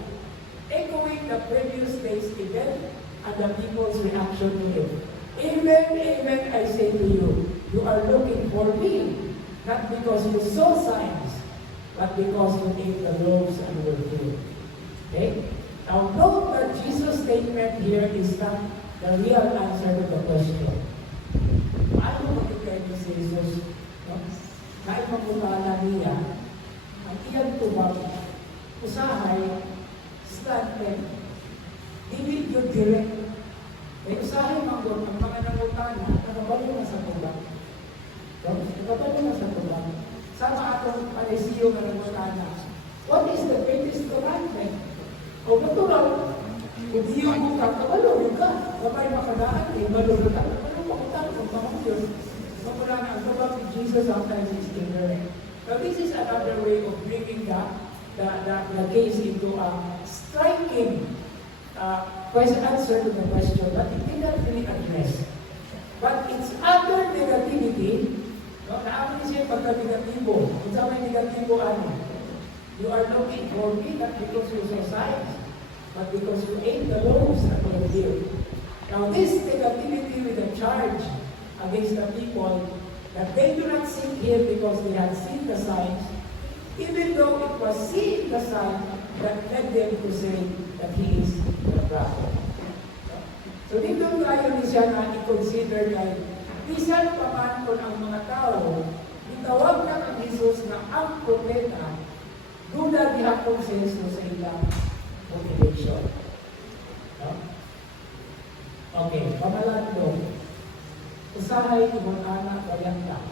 echoing the previous day's event and the people's reaction to it. Amen, amen, I say to you, you are looking for me, not because you saw signs, but because you ate the loaves and were filled. Okay? Now note that Jesus' statement here is not the real answer to the question. Ano magigay ni si Jesus? No? Naipagmutala niya, ang iyang tubag, usahay, slanted, hindi yun direct. May usahay manggol, ang mga nangutana, nakabalo na sa tubag. Nakabalo na sa tubag. Sama atong palisiyo na nangutana. What is the greatest commandment? O natural, kung di yung kabalo ka, kapay makadaan, balo ka. Ano makutang kung pamang yun? Mamula na ang tubag ni Jesus sometimes is ignorant. Now this is another way of bringing the case into a striking answer to the question, but it did not really address. But its other negativity, no, naamin siya pagka-negatibo. Kung sa may negatibo, ano? You are looking for me not because you saw signs, but because you ate the loaves that were here. Now this negativity with a charge against the people that they do not seek Him because they had seen the signs, even though it was seeing the sign that led them to say that He is the prophet. So dito tayo ni siya na i-consider na bisan pa man kung ang mga tao itawag na ang Jesus na ang propeta, duda gihapon sa Jesus sa ilang motivation. No? Okay, pamalatlo. Usahay ibon anak bayan ka.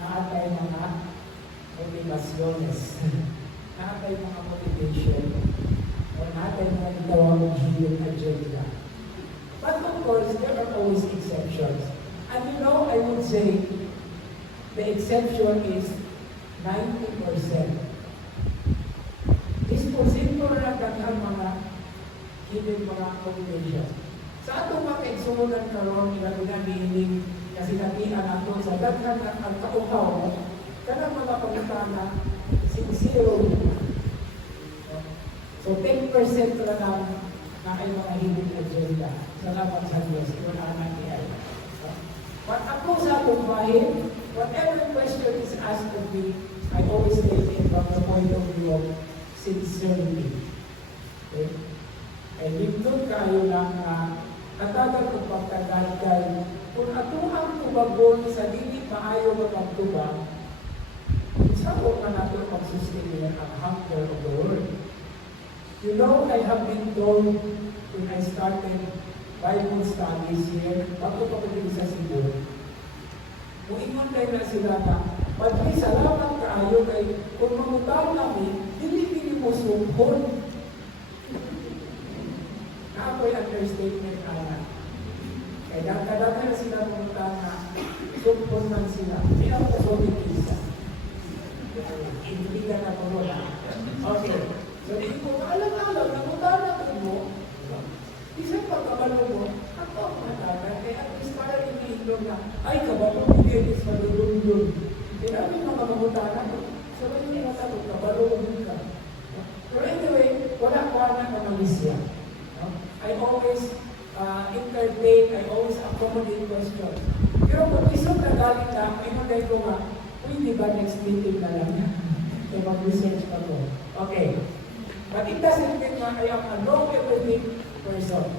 Naatay mga motivasyones. Naatay mga motivation. O naatay mga itawag hidden agenda. But of course, there are always exceptions. And you know, I would say, the exception is 90%. This portion na daghang mga hidden mga motivation. Sa atong makaigsungan karon ilabi na diining kasi natian ato sa daghan ang kauhaw kanang mga pangutana sincere. So 10% na lang na ay mga hidden agenda. Salamat sa Diyos. Wala na niya. But ako sa akong bahin, whatever question is asked of me, I always take it from the point of view of sincerity. Okay? Ay lingkod kayo lang na katagal ng pagkagalgal kung atuang tubagon sa dili maayo ng magtubag, sa ko ka natin pagsustain ang hunger of the world. You know, I have been told when I started Bible studies here, bago pa pagdating sa Cebu, kung ingon kayo na sila na, pagkay salamat kaayo kay kung mamutaw namin, dili mo sumpon. Na ako'y understatement ana. Kaya kadaghan na sila pumunta na sumpon man sila. Hindi ako kasolit isa. Hindi ka na pumunta. Okay. So, hindi ko alam-alam, namunta na ko mo, isang pagkabalo mo, ako ang matagal, kaya at least para iniitlog na, ay, kabalo, hindi, is malulunlun. Kaya namin mga mamutana ko, so hindi na sabi, kabalo mo ka. Pero anyway, wala ko na kamalisya. I always entertain, I always accommodate questions. Pero kung isang nagaling na, ay magay ko nga, pwede ba next meeting na lang? So, mag-research pa ko. Okay. But it doesn't mean that I am a know everything person.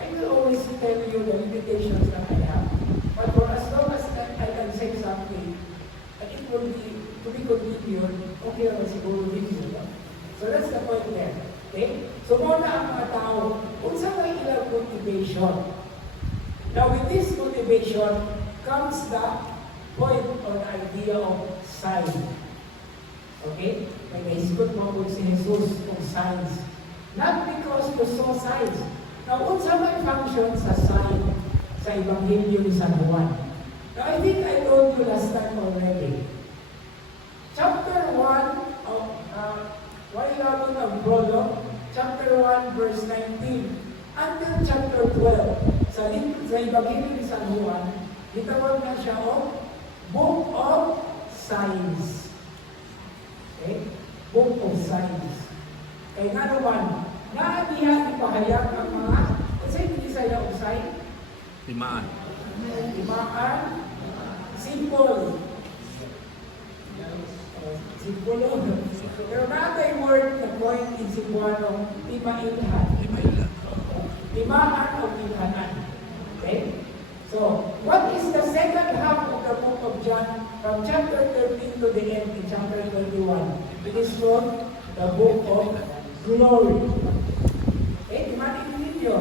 I will always tell you the limitations that I have. But for as long as I can say something, and it will be to be continued, okay naman siguro din yun. So that's the point there. Okay? So muna ang mga tao, kung saan may ilang motivation. Now with this motivation comes the point or the idea of sign. Okay? May naisipot mo po si Jesus kung signs. Not because to show signs. Now, unsa may function sa sign sa Ebanghelyo ni San Juan? Now, I think I told you last time already. Chapter 1 of, why natin ang prologue? Chapter 1, verse 19. Until chapter 12, sa Ebanghelyo ni San Juan, itawag na siya o Book of Signs. Okay? Book of Signs. Kaya nga naman, naadihan ipahayag ang mga, kasi hindi sa'yo of sign? Timaan. Timaan. Simple. Simple. Pero natay word na point in Cebuano, timailhan. Timaan o timanan. Okay? So, what is the second half of the book of John from chapter 13 to the end in chapter 21? It is called the book of glory. Okay, imagine ninyo.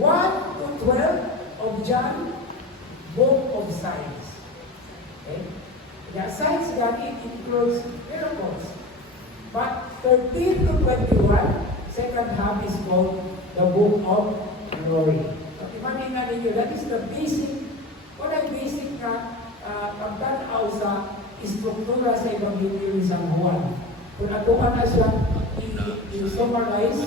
1 to 12 of John, book of signs. Okay? The signs that it includes miracles. But 13 to 21, second half is called the book of glory. Imagine na ninyo, that is the basic, what ay basic na pagtanaw sa istruktura sa Ebanghelyo ni San Juan. Kung natuhan na siya i-summarize,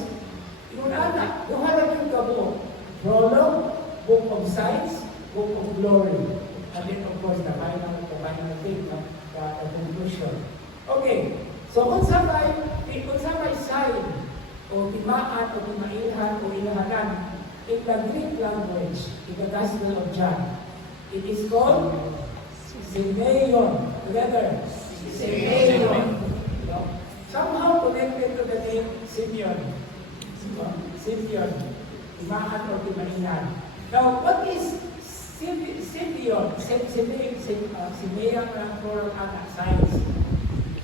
yun na, duharan yung kabuo. Prologue, book of signs, book of glory. And then of course, the final thing, the conclusion. Okay, so kung sa may sign, o timaan, o timailhan, o ilahanan, in the Greek language, in the Gospel of John, it is called Simeon. Together, Simeon. Somehow connected to the name Simeon. Simeon. Timaan or timainan. Now, what is Simeon? Simeon for signs.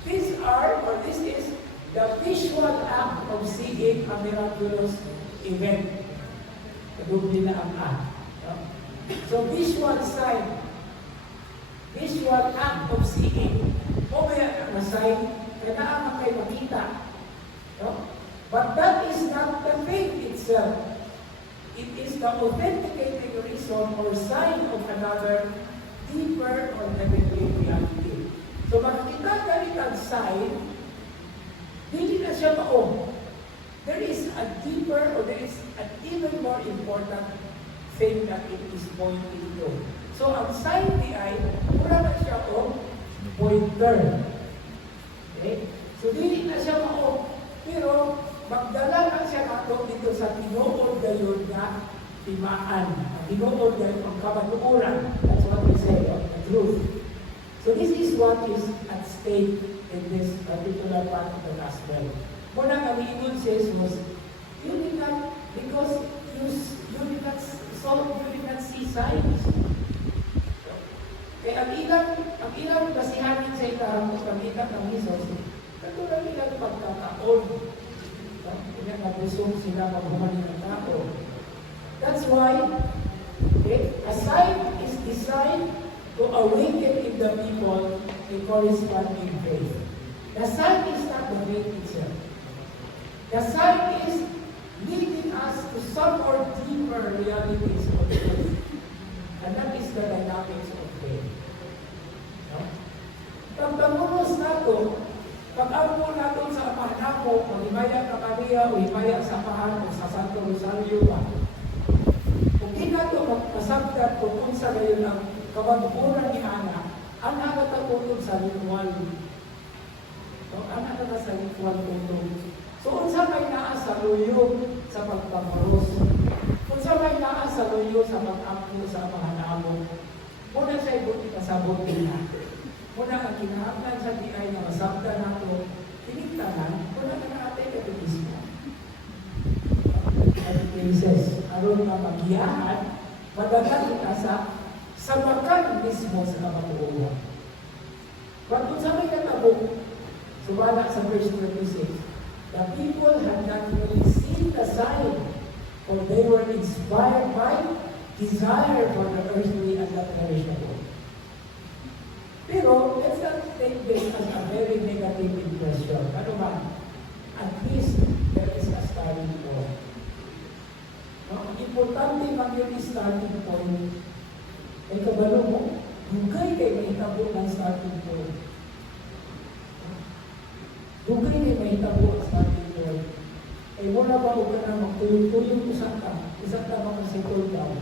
These are, or this is, the visual act of seeing a miraculous event. Kadugli na ang act. So, visual sign, visual act of seeing. O kaya ang sign, kailangan kayo makita. But that is not the faith itself. It is the authenticating reason or sign of another deeper or heavenly reality. So, makikita ganit ang sign, hindi na siya maong. There is a deeper or there is an even more more important thing that it is pointing to. So, ang sign di ay, mura na siya o pointer. Okay? So, dili na siya mao. Pero, magdala na siya nato dito sa tinuod gayon na timaan. Ang tinuod gayon ang kabaturan. That's what we say, the truth. So, this is what is at stake in this particular part of the gospel. Muna nga niingon si Jesus, you did not, because you did not see signs. Kaya ang ilang basihanin sa ikahamot pag-itak ng Jesus, katulad ilang pagkataon. Kaya nabusog sila maghumanin ng tao. That's why, okay, a sign is designed to awaken in the people a corresponding faith. The sign is not the faith itself. The sign is leading us to some more deeper realities of faith. And that is the dynamics of faith. No? Pagtangunos nato, pag-ampo nato sa amahan nako, pag-himaya ka Maria o himaya sa amahan o sa Santo Rosario ba, kung di nato magpasabdat kung unsa gayon ang kabaturan ni Ana, ang nakatapulog sa ritual. So, ang nakatapulog sa ritual tulog. So, unsa may naa sa luyo sa pagpamaros. Unsa may naa sa luyo sa pag-ampo sa mahanamo. Muna siya ibuti pasabot na. Muna ang kinahanglan sa diay na masabda nato, tinigtanan, muna ka na atay katikismo. At cases, aron na magiyahan, madagan kita sa sabakan mismo sa kapatuuhan. Pag unsa may katabok, sumala sa verse 26, the people had not really seen the sign, for they were inspired by desire for the earthly and the perishable. Pero, let's not take this as a very negative impression. Ano man, at least there is a starting point. No? Importante man yung starting point. Ay kabalo mo, dugay kayo mahitabo ng starting point. Dugay kayo mahitabo ang starting point. Ay wala ba o ka na magtulong-tulong isang ka mga settle down.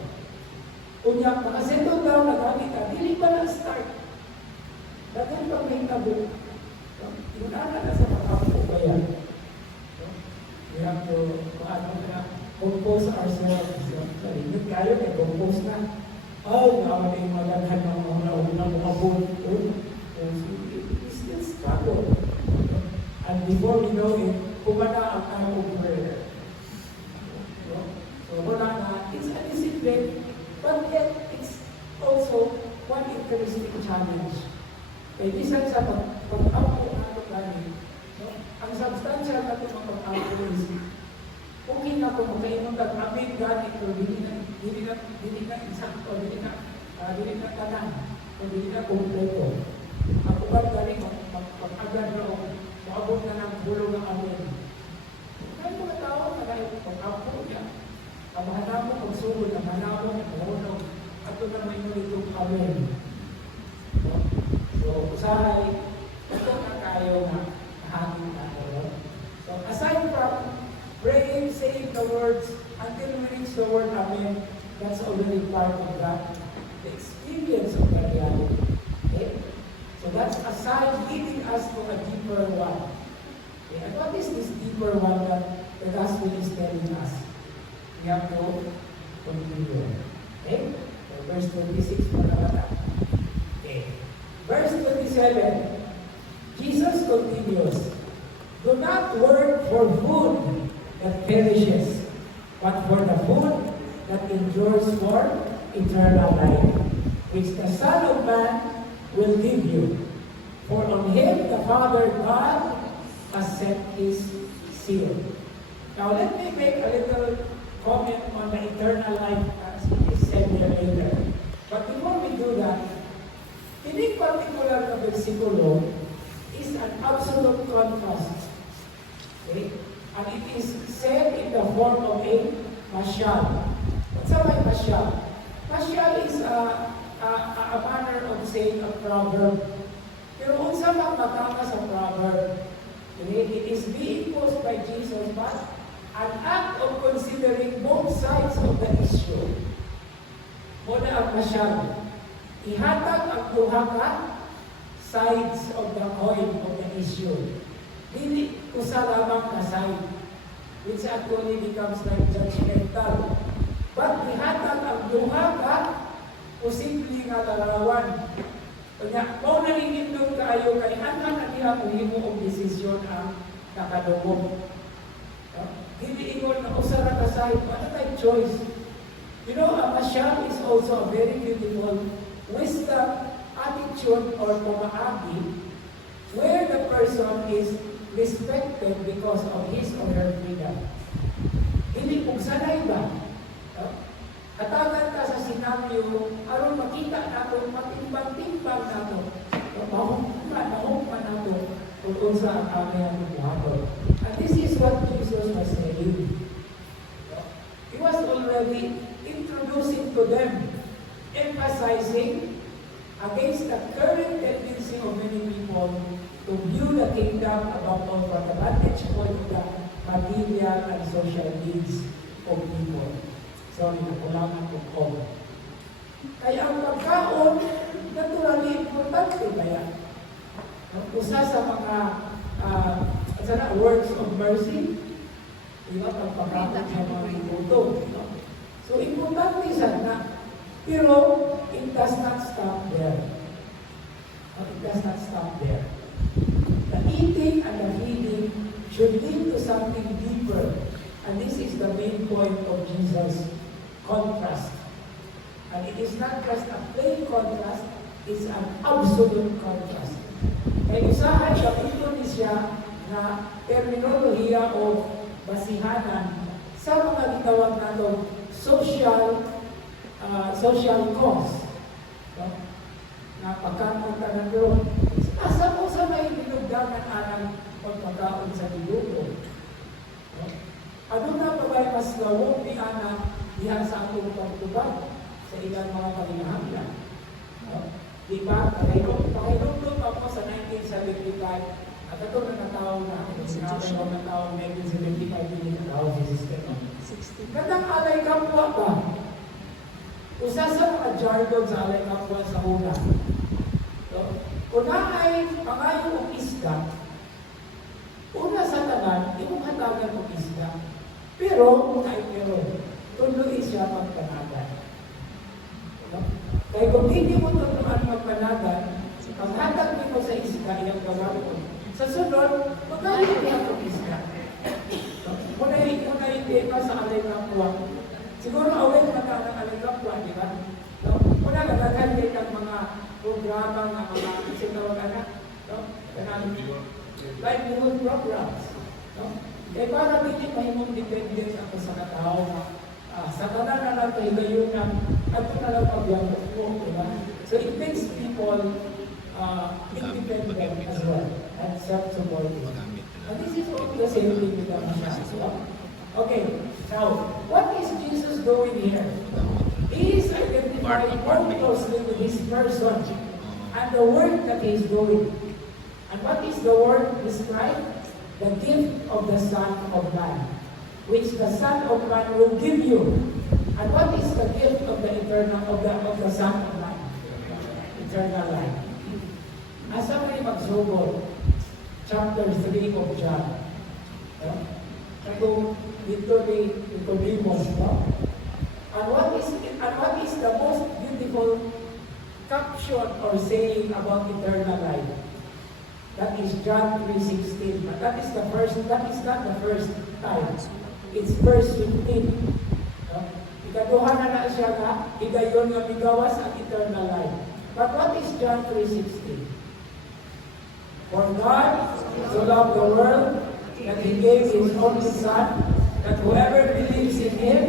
Unya, mga settle down na gamit ka, dili ba na-start? Dagan pang mahitabo. Yung ana na sa makapo ba yan? We have to, compose ourselves. Hindi kayo, compose na. Ay, naman yung magandang ng mga unang umabot. We still struggle. And before we know it, kumana ang time of prayer. So, wala na, it's a discipline, but yet, it's also one interesting challenge. Kaya bisan sa pag-ampo nato gani, ang substantial nato ng pag-ampo is, okay na kung makainom ka amin gani, pero dili na insakto, dili na tanan, o dili na kompleto. Ako ba gani, pag-agad na o, maabot na ng bulong ng amin. Kaya mga tao, pag-ampo niya, ang mahanamo, pagsugod, ang mahanamo, mahunog, ato na may nulitong amin. So, usahay, ito na kayo na hangin na kayo. So, aside from praying, saying the words, until we reach the word Amen, that's already part of that, the experience of the reality. Okay? So, that's a sign leading us to a deeper one. Okay? And what is this deeper one that the gospel is telling us? We have to continue. Okay? So, verse 26, mga okay. Verse 27, Jesus continues, do not work for food that perishes, but for the food that endures for eternal life, which the Son of Man will give you. For on him the Father God has set his seal. Now let me make a little comment on the eternal life as it is said here later. But before we do that, ini particular na versikulo is an absolute contrast. Okay? And it is said in the form of a mashal. What's a mashal? Mashal is a manner of saying a proverb. Pero unsa man matama sa proverb, okay? It is being posed by Jesus, but an act of considering both sides of the issue. Muna ang masyal. Ihatag ang duha ka sides of the coin of the issue. Dili usa lamang ka side, which actually becomes like judgmental. But ihatag ang duha ka posibleng nga larawan. Kanya, kung nanginindong kayo, kanihan na niya kung himo og desisyon ang nakadungog. Hindi ingon na usara ka side, ano type choice? You know, a masyal is also a very beautiful wisdom attitude or pamaagi where the person is respected because of his or her freedom. Hindi kung sanay ba? Katagan ka sa senaryo, aron makita nato, matimbang-timbang nato. Mahukman nato kung unsa ang aming buhaton. And this is what Jesus was saying. He was already introducing to them, emphasizing against the current tendency of many people to view the kingdom above all from the vantage point of the material and social needs of people. So, nakulangan ko ko. Kaya ang pagkaon, naturally importante kaya. Usa sa mga works of mercy, diba, pagpapakot sa mga ibuto. So, importante sana. Pero, it does not stop there. It does not stop there. The eating and the feeding should lead to something deeper. And this is the main point of Jesus' contrast. And it is not just a plain contrast, it's an absolute contrast. Kaya usahan siya, ito ni siya na terminolohiya o basihanan sa mga gitawag nato social cause. No? Na pagkakunta ng doon. Asa mo sa may binugdagan anang pagpagkaon sa diluto. No? Ano na pa ba mas lawong ni Ana dihan sa atong pagtubag sa ilang mga kalinahanglan? No? Diba? Pakilugtog ako sa 1975 at ito na natawag na sinabi ko na taong 1975 din na tawag si Sister. Katang alay kapwa ba? Usa sa mga jargon sa alay kapwa sa una. So, una ay pangayo og isda. Una sa tanan, imong hatagan og isda. Pero, tuloy siya magpanagan. Kaya kung hindi mo tutuan magpanagan, paghatag mo sa isda, iyang gawin. Sa sunod, magkano niya ang isda? Muna yung tema sa alay kapwa. Siguro away na ka ng alay kapwa, di ba? Muna nagagandit ang mga programa ng mga sinawag na, livelihood programs. Kaya para hindi mahimong dependence ako sa katao. Sa tanan na lang tayo gayon na at ito na lang pagyamot mo, di ba? So it makes people independent as well and self-supporting. And this is all the same thing with the Mashiach. Okay, now, what is Jesus doing here? He is identifying more closely with his person and the work that he is doing. And what is the work described? The gift of the Son of Man, which the Son of Man will give you. And what is the gift of the Son of Man? Eternal life. Asa may magsugod? Chapter 3 of John. Ito dito ni Nicodemus, no? And what is the most beautiful caption or saying about eternal life? That is John 3:16. But that is not the first time. It's verse 15. Ikaduha na siya nga, higayon nga migawas ang eternal life. But what is John 3:16? For God so loved the world that He gave His only Son, that whoever believes in Him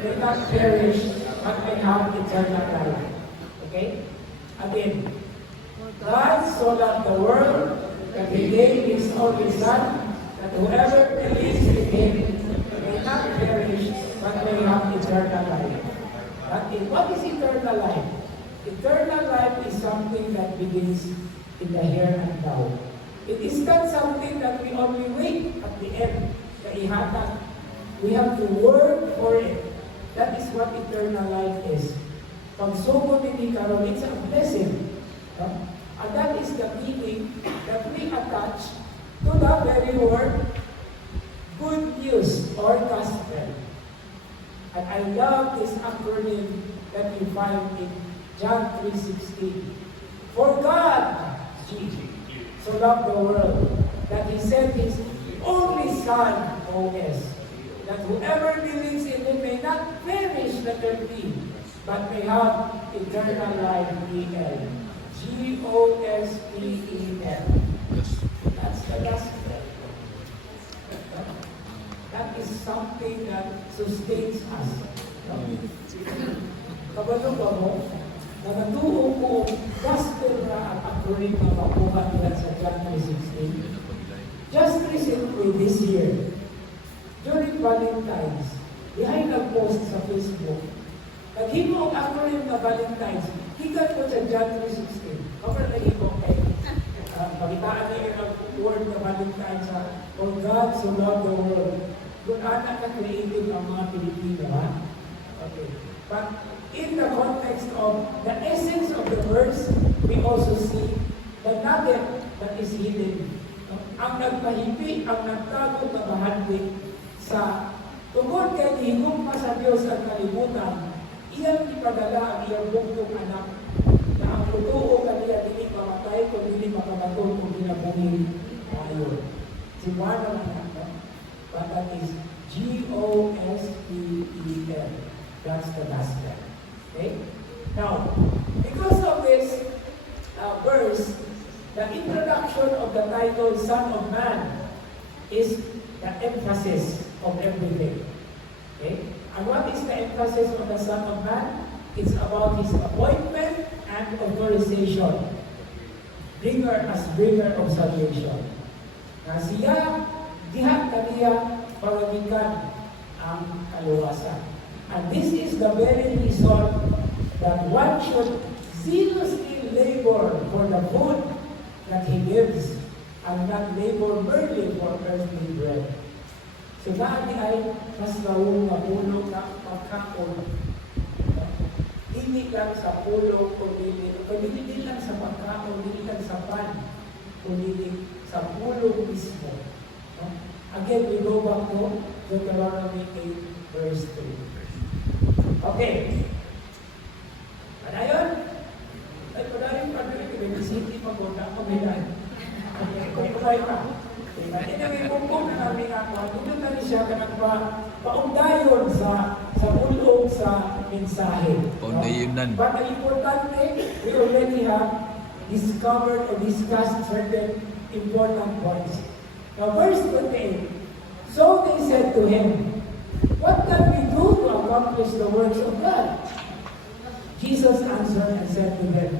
will not perish, but may have eternal life. Okay? Again. God so loved the world that He gave His only Son, that whoever believes in Him may not perish, but may have eternal life. What is eternal life? Eternal life is something that begins in the here and now. It is not something that we only wait at the end, kaihatag. We have to work for it. That is what eternal life is. Pagsugod ni karon, it's a blessing. No? And that is the meaning that we attach to the very word good news or gospel. And I love this acronym that you find in John 3:16. For God, G, so loved the world, that He sent His only Son, O.S., that whoever believes in Him may not perish literally, but may have eternal life, E-L. G-O-S-P-E-L. That's the gospel. That is something that sustains us. Kabalo ba mo? Nagatuo ko gospel na at acronym na makuha nila sa John 3:16. Just recently this year, during Valentine's, behind a post sa Facebook, naghimo ang acronym na Valentine's, higat ko sa John 3:16. Kapag naghimo kay pagitaan niya yung word na Valentine's sa For God so loved the world. Kung anak na creative ang mga Pilipino, ha? Okay. But in the context of the essence of the verse, we also see the nugget that is hidden. Ang nagpahipi, ang nagtago na bahagi sa tungkol kay higugma sa Diyos ang kalibutan, iyang ipadala ang iyang bugtong anak na ang totoo kaniya dili mamatay kung dili makabaton kung ginabuhi tayo. Si Juan ang anak, no? But that is G-O-S-P-E-L. That's the gospel. Okay? Now, because of this verse, the introduction of the title Son of Man is the emphasis of everything. Okay? And what is the emphasis of the Son of Man? It's about His appointment and authorization. Bringer of salvation. Na siya, diha kaniya pagamikan ang kaluwasan. And this is the very reason that one should zealously labor for the food that He gives and not labor merely for earthly bread. So dahil ay mas naunong na puno na pagkaon. Hindi lang sa pulo, kundi lang sa pagkaon, hindi lang sa pan, kundi sa pulo mismo. No? Again, we go back to Deuteronomy 8, verse 3. Okay. Ano yun? Ay, padaling padaling, may city pagpunta ako, may dahil. Kung pa. Inawin mo na namin ako, doon na siya ka paundayon sa ulog sa mensahe. Paundayonan. But ang importante, we already have discovered or discussed certain important points. Now, verse 28, so they said to him, what can we do to accomplish the works of God? Jesus answered and said to them,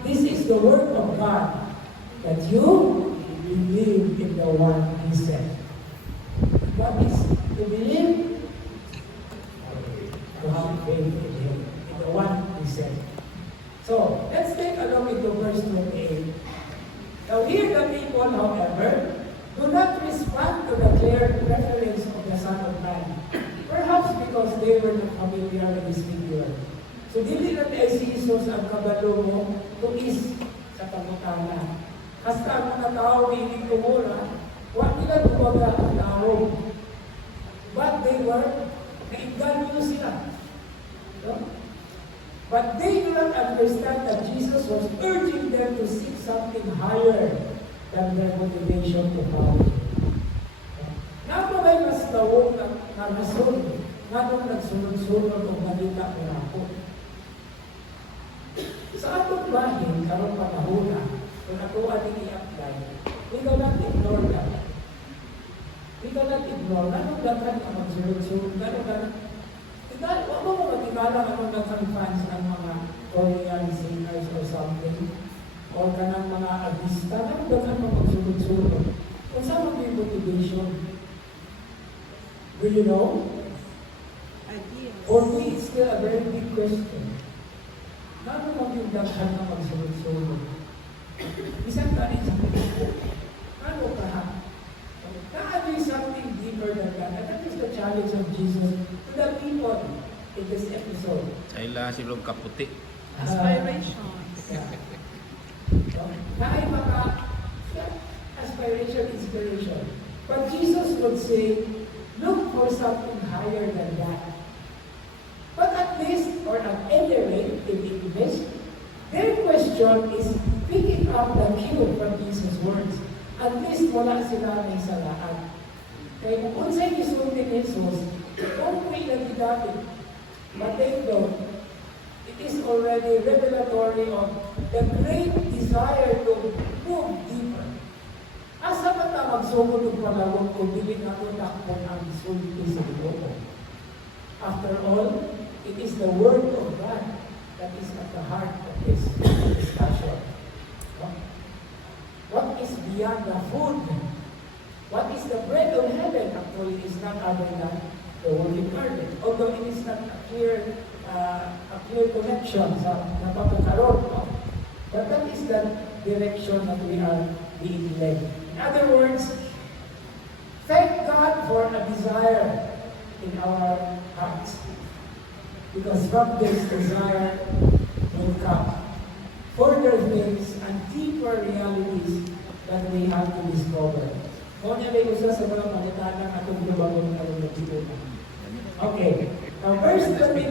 this is the work of God, that you believe in the one He sent. What is to believe? To have faith in Him, in the one He sent. So, let's take a look into verse 28. Now here the people, however, do not respond to the clear reference of the Son of Man. Perhaps because they were not familiar with His figure. So, dili na tayo si Jesus ang kabalo mo kung is sa pagkakala. Hasta ang mga tao hindi kumura, wag nila tumaga ang tao. But they were, nainganyo sila. No? But they do not understand that Jesus was urging them to seek something higher than their motivation to follow. Nato may mas tawag na rason, nato nagsunod-sunod o balita ko ako. Sa atong bahin, karong panahon na, kung ako ating i-apply, we cannot ignore that. We cannot ignore. Anong dapat ang magsunod-sunod? Huwag mo magkikala anong dapat fans ng mga Korean singers or something. Or kanang mga artista. Anong dapat ang magsunod-sunod? Kung saan mo yung motivation? Do you know? For me, it's still a very big question. Ano mo yung dapat na magsunod-sunod? Isang tanin sa puso. Ano ka ha? There is something deeper than that. And that is the challenge of Jesus to the people on in this episode? Kaila silog kaputi. Aspirations. Kakaiba ka, aspiration, inspiration. But Jesus would say, look for something higher than that. But at least, or at any rate, in English, their question is picking up the cue from Jesus' words. At least wala sila may salaan. Kaya kung unsay gisulti ni Jesus, kung may nagidapit, but they don't. It is already revelatory of the great desire to move deeper. Asa ba ta magsugod ng palawag kung dili nato takpon ang sulti sa Ginoo? After all, it is the Word of God that is at the heart of this discussion. What is beyond the food? What is the bread of heaven? Actually, it is not other than the Word incarnate. Although it is not a clear connection sa napapakaroon. But that is the direction that we are being led. In other words, thank God for a desire in our hearts. Because from this desire will come further things and deeper realities that we have to discover. Kung ano yung usa sa mga palitanang atong lubagon na lumagitin. Okay, now verse 39.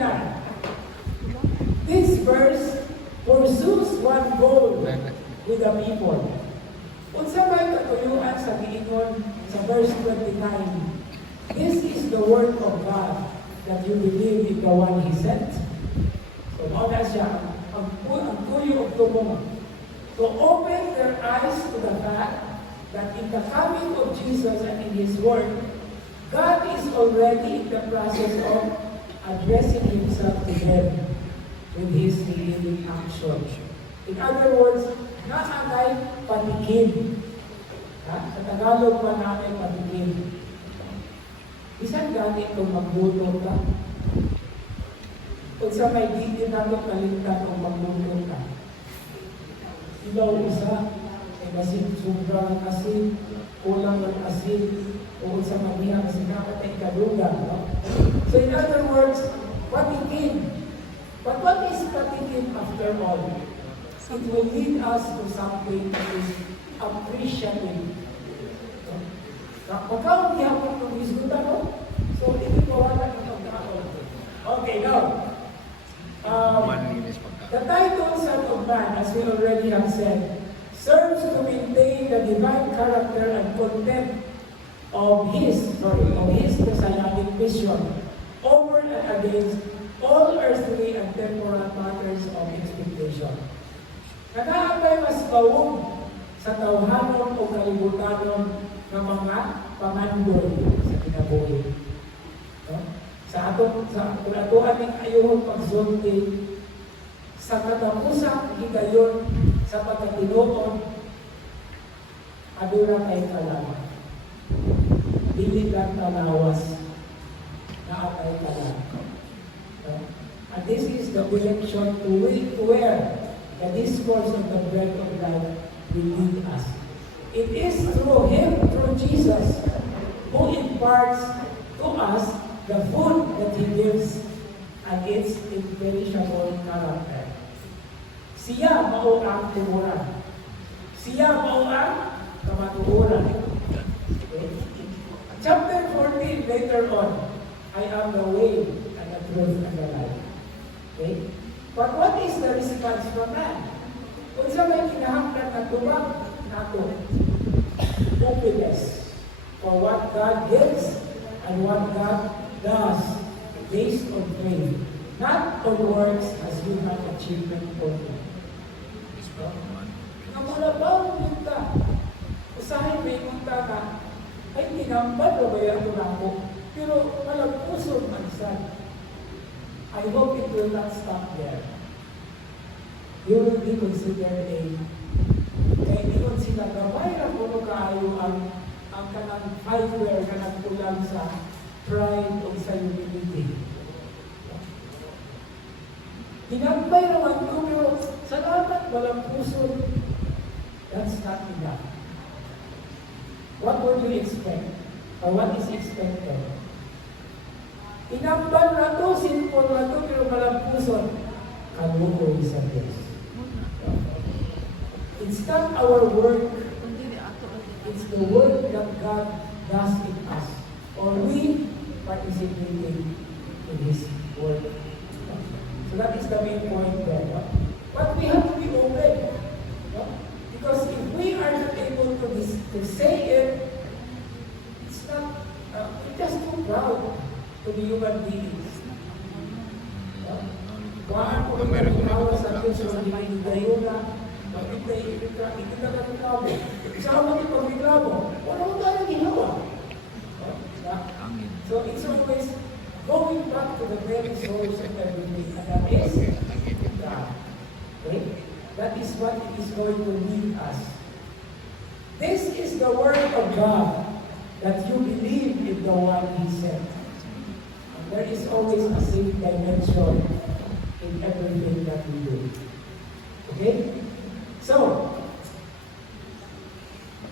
This verse pursues one goal with the people. Unsa may katuyuan sa giingon sa verse 29. This is the word of God, that you believe in the one He sent. So, mauna siya, ang kuyo of tumong. To open their eyes to the fact that in the coming of Jesus and in His word, God is already in the process of addressing Himself to them with His revealing action. In other words, naanay patikim. Sa Tagalog pa namin patikim. Bisan gani kung magbuto ka, kung sa may di nato kalimtan kung magbuto ka, ilaw isa, ay basin sobrang asin, kulang ng asin, o sa maniya kasi nakatay kalugan. No? So in other words, patikim. But what is patikim after all? It will lead us to something that is appreciative. Pagkaon gihapon ng isgutan mo, so hindi ko wala ng pagkaon. Okay, now, the title Son of Man, as we already have said, serves to maintain the divine character and content of His messianic mission over and against all earthly and temporal matters of expectation. Nagaabay mas bawog sa tawhanon o kalibutanon ng mga pamandoy sa kinabuhi. No? Sa kulatuan ng ayong pagsulti, sa katapusang higayon sa pagkatinuon, adura kay kalaman. Dili lang talawas na atay kalaman. No? And this is the direction to where the discourse of the bread of life will lead us. It is through Him, through Jesus, who imparts to us the food that He gives and its imperishable character. Siya mao ang tumuran. Siya mao ang kamatuoran. Okay? Chapter 14, later on, I am the way and the truth and the life. Okay? But what is the response from man? Kung sa may kinahanglan na tubag nato, openness for what God gives and what God does based on faith, not on works as human achievement only. Namula ba ang punta? Usahin may punta ka, ay tinambal o bayan ko na ako, pero malagpusod man sa. I hope it will not stop there. You will be considered kaya ingon sila, gabay na puno kaayo ang kanang fiber, kanang kulang sa pride o sa humility. Tinambay naman ko, pero salamat, walang puso. That's not enough. What would you expect? Or what is expected? Inamban na to, sinful na to, pero malampuson. Kaluoy sa Diyos. It's not our work. It's the work that God does in us. Or we participating in His work. So that is the main point there. No? But we have to be open. No? Because if we are not able to say it, it's not, we're just too proud to be human beings. No? Kuhaan po kami ng tao sa Diyos na hinigayo na, bakit na ikita ka ng tao? Saan mo ito pagbiglamo? Wala mo tayo ginawa. So it's always going back to the very source of everything, and that is God. Okay? That is what it is going to lead us. This is the word of God, that you believe in the one He sent. And there is always a safe dimension in everything that we do. Okay? So,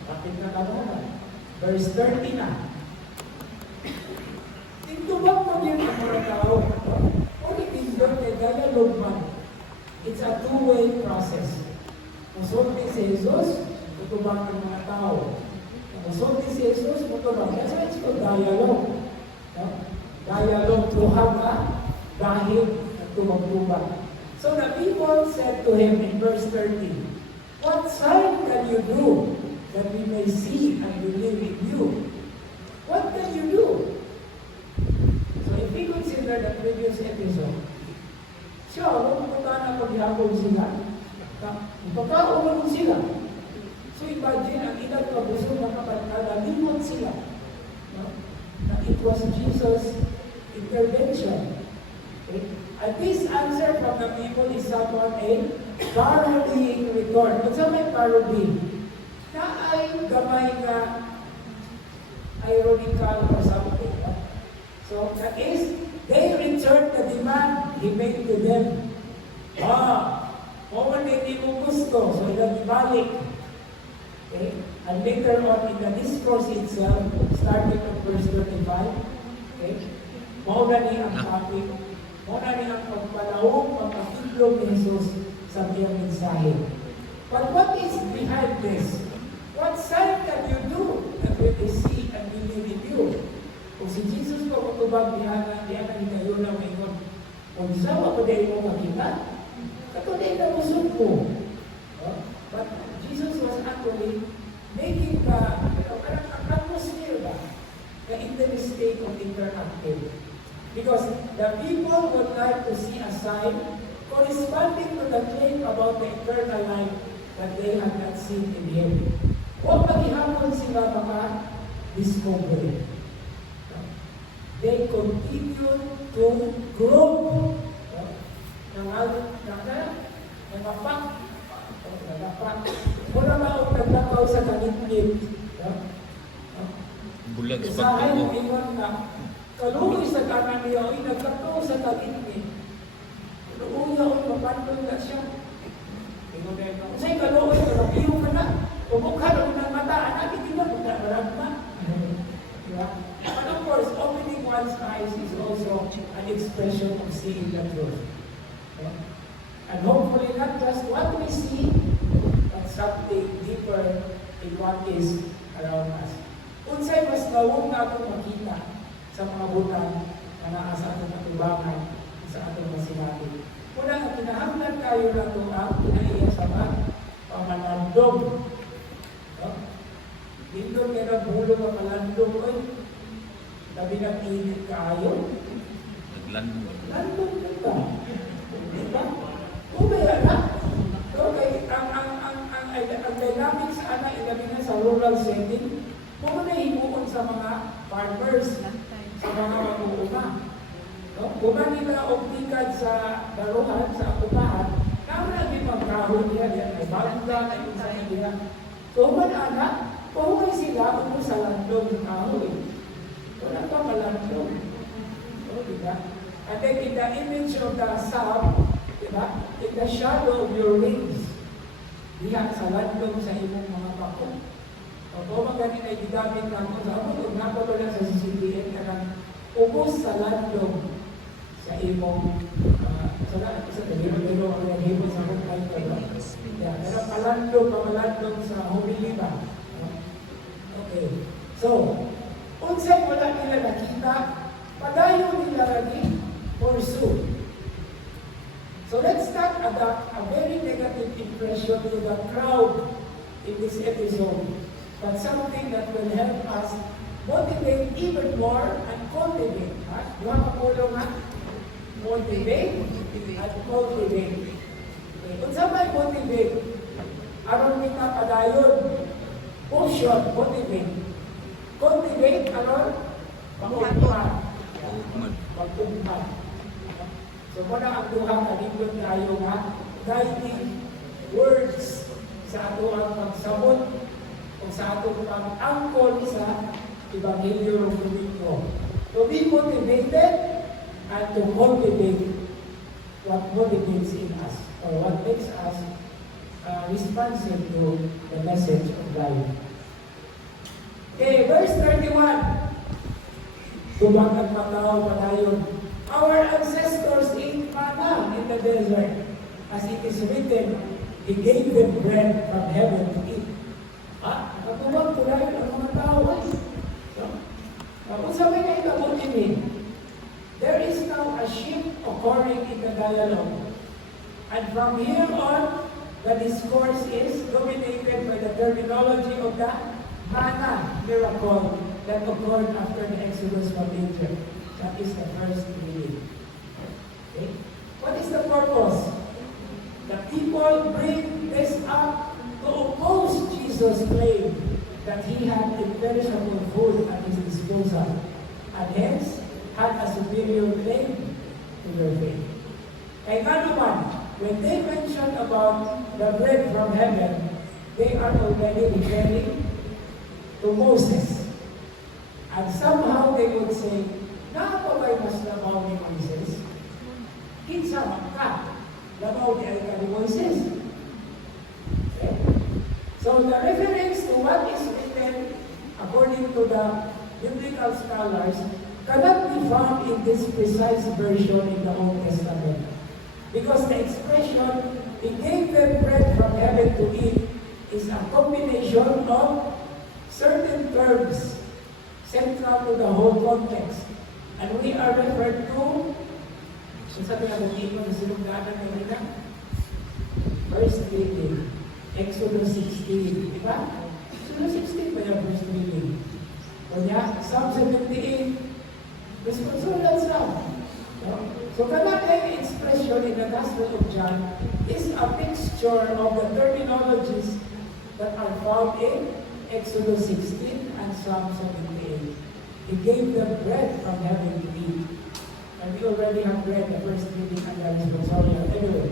kapit na kabahan. Verse 30 na. Tingtubag mo din ang mga tao. O itindag kay dialogue man. It's a two-way process. Musulti si Jesus, tutubag ng mga tao. Musulti si Jesus, tutubag. That's why it's called dialogue. No? Dialogue to have a dahil at tubag-tubag. So the people said to him in verse 30, "What sign can you do that we may see and believe in you?" What can you do? So if we consider the previous episode, siya, pumunta na paghihapon sila. Ipagkaon sila. So imagine, ang ilang kabuso na kapatala, limot sila. No? Na it was Jesus' intervention. Okay? And this answer from the people is somewhat a parodying return. What's may parody? Na ay gamay na ironical or something. So that is, they returned the demand He made to them. Moment hindi mo gusto, so ilang ibalik. Okay? And later on in the discourse itself, starting at verse 35, okay? Mauna niya ang topic. Mauna niya ang pagpalawong, pagpakitlog ni Jesus sa kanyang mensahe. But what is behind this? What sign can you do that we may see and believe in you? Kung si Jesus ko matubag diyan kayo na may ingon, kung isawa ko dahil mo makita, kato dahil na musod mo. But Jesus was actually making parang ang atmosphere ba, na in the state of interactive. Because the people would like to see a sign corresponding to the claim about the eternal life that they had not seen in Him. O paghihapon sila maka-discover. They continue to grow. Muna ba ang naglakaw sa kanitnit? Bulag sa Isahay mo pagtubo. ingon na, kaluoy sa kanan niya, ay naglakaw sa kanitnit. Kaluoy na o mapantol na siya. Say kaluoy, kalabiyo ka na. Pumukha na ng mata, anak, hindi ba magkakaragma? But of course, opening one's eyes is also an expression of seeing the truth. Okay? And hopefully not just what we see, but something deeper in what is around us. Unsay mas lawong na ako makita sa mga butang na naa sa atong katubangan, sa atong masinabi. Una, ang kinahanglan tayo na ito ang kinaiya sa mga pamanandog. Dito kaya nagbulo ka malandog, oy. Labi ng init kaayo. Naglandong. Landog na ba? Diba? Kumaya na. So, ang dynamics sa anak, ilabi na sa rural setting, kung na himuon sa mga farmers, sa mga maguuma. No? Kung nila optikad sa daruhan, sa akupahan, kama na din magkahon niya, yan ay banda na yung sa kanila. So, anak, pahuway sila kung sa landog ng kahoy. Wala pa malandog. So, diba? And then in the image of the psalm, diba? In the shadow of your wings, diha sa landog sa imong mga bako. O kung magaling ay gidamit na ako sa ako, kung napalo lang sa CCTN ka ng ubos sa landong sa imong sa pero ang naghibot sa akong title. Pero pamalandong sa humiliba. Okay. So, unsay wala nila nakita, padayon nila lagi pursue. So let's not adopt a very negative impression to the crowd in this episode, but something that will help us motivate even more and cultivate. Yung kapulong nga, motivate at cultivate. Okay. Kung sa may motivate, aron kita padayon, motion, motivate. Cultivate, aron, pag-umpad. Pag-umpad. So, muna ang duhang kalibot tayo nga, guiding words sa ato ang pagsabot o sa ato ang angkol sa Ebanghelyo ng Kristo. To be motivated and to cultivate what motivates in us or what makes us responsive to the message of life. Okay, verse 31. Tubang at matao padayon. Our ancestors ate manna in the desert. As it is written, He gave them bread from heaven to eat. Natubang po rin ang mga tao ay. Kung sabi nga ikabutin, there is now a shift occurring in the dialogue. And from here on, the discourse is dominated by the terminology of the manna miracle that occurred after the Exodus from Egypt. That is the first reading. Okay? What is the purpose? The people bring this up to oppose Jesus' claim that he had imperishable food at his disposal and hence had a superior claim to their faith. Kaya nga naman, when they mention about the bread from heaven, they are already referring to Moses. And somehow they would say, nakapabay mas labaw ni Moises? Kinsa ka? Labaw ni Alika ni Moises. Okay. So the reference to what is written according to the biblical scholars cannot be found in this precise version in the Old Testament. Because the expression, He gave them bread from heaven to eat, is a combination of certain terms central to the whole context. And we are referred to, kung sabi nga ng ito na sinugdanan kanina, verse 18, Exodus 16, di ba? Exodus 16 ba yung verse 18? O niya, Psalm 78, responsible Psalm. So kanang expression in the Gospel of John is a mixture of the terminologies that are found in Exodus 16 and Psalm 78. He gave them bread from heaven to eat. And we already have read the first reading and that is Rosario anyway.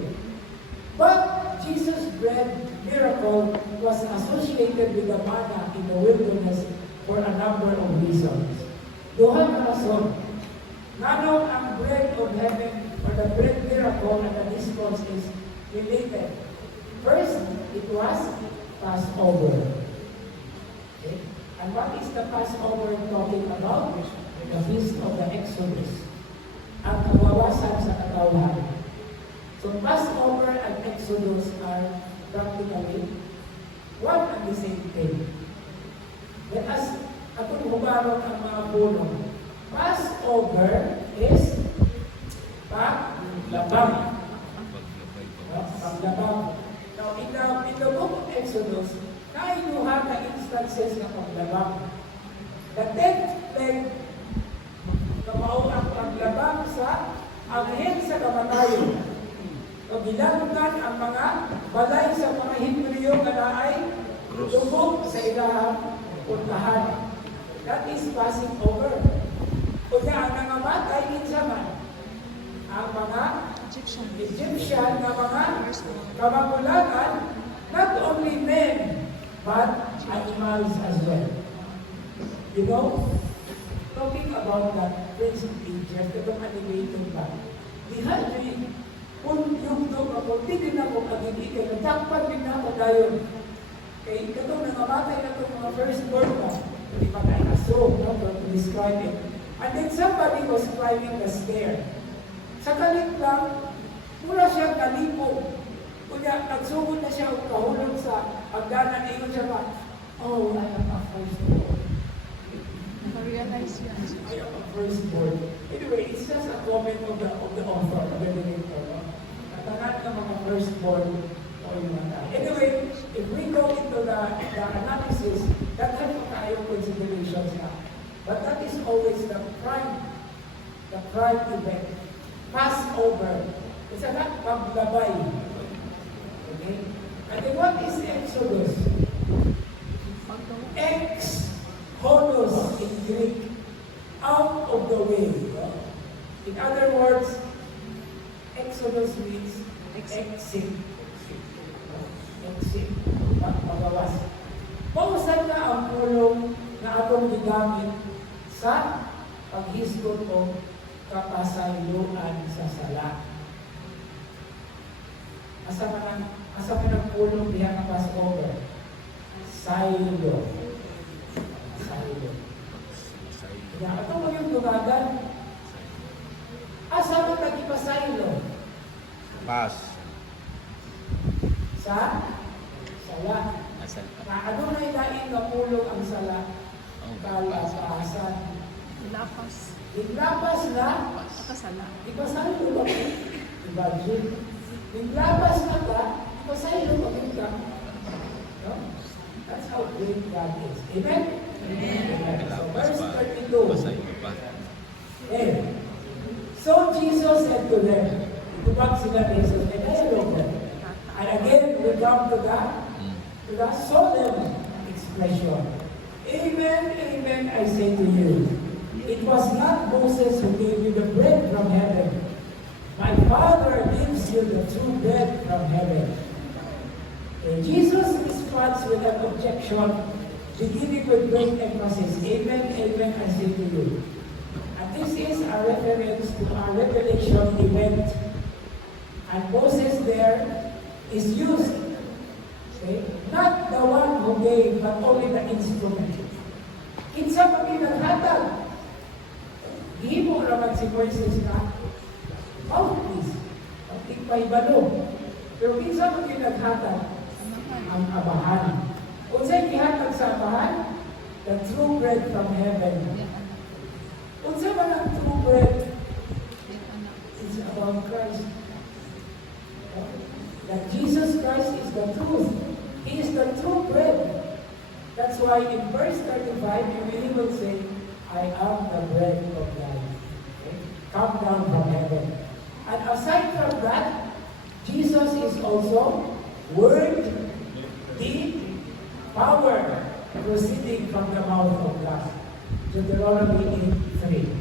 But Jesus' bread miracle was associated with the manna in the wilderness for a number of reasons. Duha ka rason. Nanong ang bread of heaven or the bread miracle and the discourse is related. First, it was Passover. Okay? And what is the Passover talking about? The feast of the Exodus. Ang kabawasan sa katawhan. So Passover and Exodus are practically one and the same thing. Let us atong hubarong ang mga punong. Passover is paglabang. Paglabang. Now, in the book of Exodus, nainuha na instances na paglabang. The 10th plague, kamao ang paglabang sa anghel sa kamatayon. So, bilanggan ang mga balay sa mga Hebreo na naay tubog sa ilahang puntahan. That is passing over. Kaya ang nangamatay insaman, ang mga Egyptian na mga kamagulangan, not only men, but animals as well. You know, talking about that Prince of Egypt, itong animated ba? Dihalli, kung yung doon ako, hindi na ako kaginigan, nagtakpan din na ako dayon. Kaya katong nangamatay na itong mga firstborn mo, hindi pa tayo aso, no, to describe it. And then somebody was climbing the stair. Sa kalit lang, mula siya kalipog. Kunya, nagsugod na siya kahulog sa hagdanan na yun siya ba, oh, I am a firstborn. Na-realize yan. I am a firstborn. Anyway, it's just a comment of the author, of the narrator. No? Natanan ng mga firstborn o yung mga. Anyway, if we go into the analysis, that has tayo considerations na. But that is always the prime event. Passover. It's a not paglabay. Okay? And then what is Exodus? Ex-holos in Greek. Out of the way. No? In other words, Exodus means exit. Exit. Pagawas. Pausan na ang pulong na atong gigamit sa paghisgot o kapasayloan sa sala. Asa man ang pulong diha nga Passover? Saylo. Saylo. Ya, ato mo yung dumagan. Asa man nagipasaylo? Pas. Sa sala. Na ano na ilain na pulong ang sala? Kalapasan. Lapas. Naglapas na? Kasala. Di ba sa'yo ba? Imagine. Naglapas na ka, di ba sa'yo ba ka? No? That's how great God is. Amen? Amen. So verse 32. Eh. So Jesus said to them, itubag sila ni Jesus, and dialogue them. And again, we come to the solemn expression. Amen, amen, I say to you. It was not Moses who gave you the bread from heaven. My Father gives you the true bread from heaven. And Jesus responds with an objection, beginning with great emphasis. Amen, amen, I say to you. And this is a reference to our revelation event. And Moses there is used. Okay? Not the one who gave, but only the instrument. Kinsa pa pinaghatag? Gihimo raman si Moises na mouthpiece, tigpaibalo. Pero kinsa pa pinaghatag? Ang abahan. Kung sa'y gihatag sa abahan, the true bread from heaven. Kung sa'y ba ng true bread? It's about Christ. That Jesus Christ is the truth. He is the true bread. That's why in verse 35, he will say, I am the bread of life. Okay? Come down from heaven. And aside from that, Jesus is also Word, Deed, Power, proceeding from the mouth of God. Deuteronomy 8:3.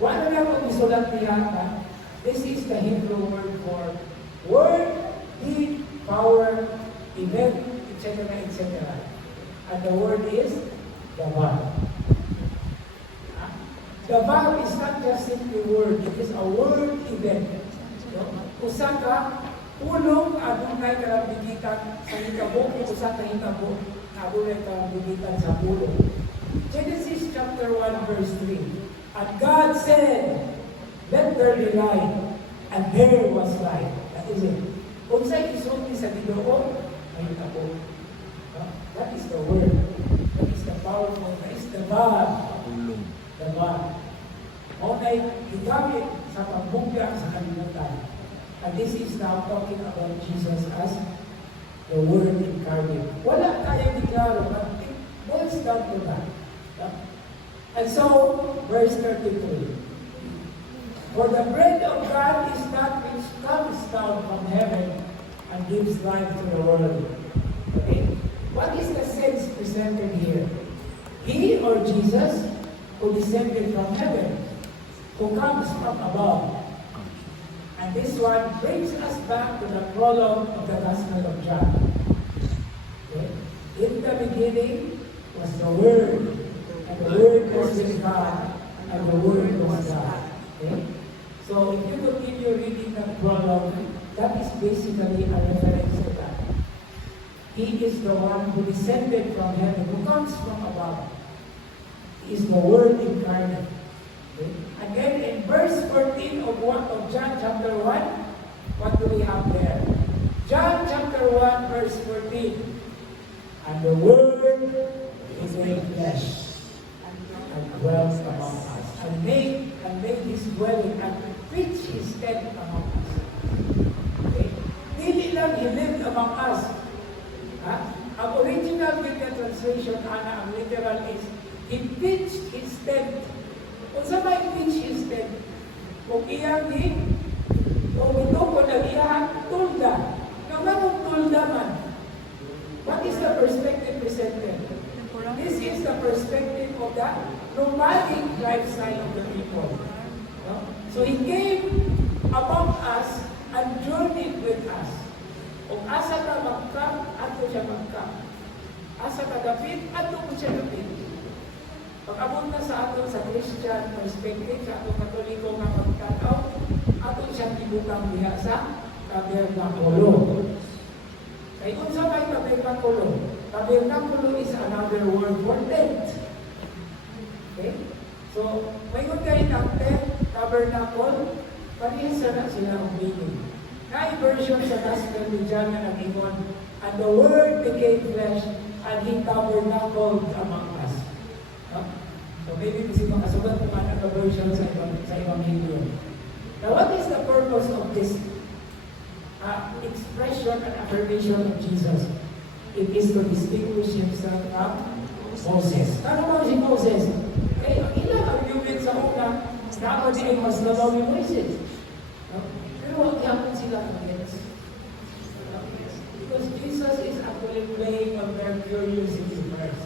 Wala na kung isulat niya, this is the Hebrew word for Word, Deed, Power, Event, etc., etc. And the word is Dabar. Dabar is not just simply word, it is a word event. Usa ka, ulong adunay karabigitan sa hitabo, usa ka hitabo, adunay karabigitan sa ulong. Genesis chapter 1 verse 3. And God said, let there be light, and there was light. That is it. Kung sa'y isulti sa Ginoo, ay hitabo. That is the word. That is the powerful. That is the God. The God. Onay gigamit sa pagbugya sa kalimutan. And this is now talking about Jesus as the Word incarnate. Wala kaya diklaro, but it boils down to that. And so, verse 33. For the bread of God is that which comes down from heaven and gives life to the world. Okay? What is the sense presented here? He or Jesus who descended from heaven, who comes from above. And this one brings us back to the prologue of the Gospel of John. Okay? In the beginning was the Word, and the Word was with God, and the Word was God. Okay? So if you continue reading the prologue, that is basically a reference to that. He is the one who descended from heaven, who comes from above. He is the Word incarnate. Okay? And then in verse 14 of John chapter 1, what do we have there? John chapter 1, verse 14. And the Word became flesh and dwelt among us, and made his dwelling and pitched his tent among us. Okay? Dili lang he lived among us. Ha? Ang original Biblia translation, ang literal is, he pitched his tent. Kung sa may pitch his tent, kung iyang kung ito ko nag-iyang tulda, naman tulda man. What is the perspective presented? This is the perspective of the nomadic lifestyle of the people. No? So he came among us and journeyed with us. Kung asa ka magkam, ato siya magkam. Asa ka dapit, ato ko siya dapit. Pag-abot na sa ato sa Christian perspective, sa ato Katoliko nga magkataw, ato siya tibukang diha sa tabernakulo. Kaya kung sa may tabernakulo, tabernakulo is another word for tent. Okay? So, may kung kayo ng tent, tabernacle, parehas na sila ang meaning. Na-version sa Gospel ni John na nag-ingon, and the Word became flesh, and He tabernacled among us. No? So maybe kasi makasulat naman ang version sa Ebanghelyo. Now, what is the purpose of this expression and affirmation of Jesus? It is to distinguish Himself from Moses. Ano ba si Moses? Eh, ilan ang human sa una, na ako din mas nabaw ni Moses. No? Pero wag yapon sila against. Because Jesus is actually playing on their curiosity first.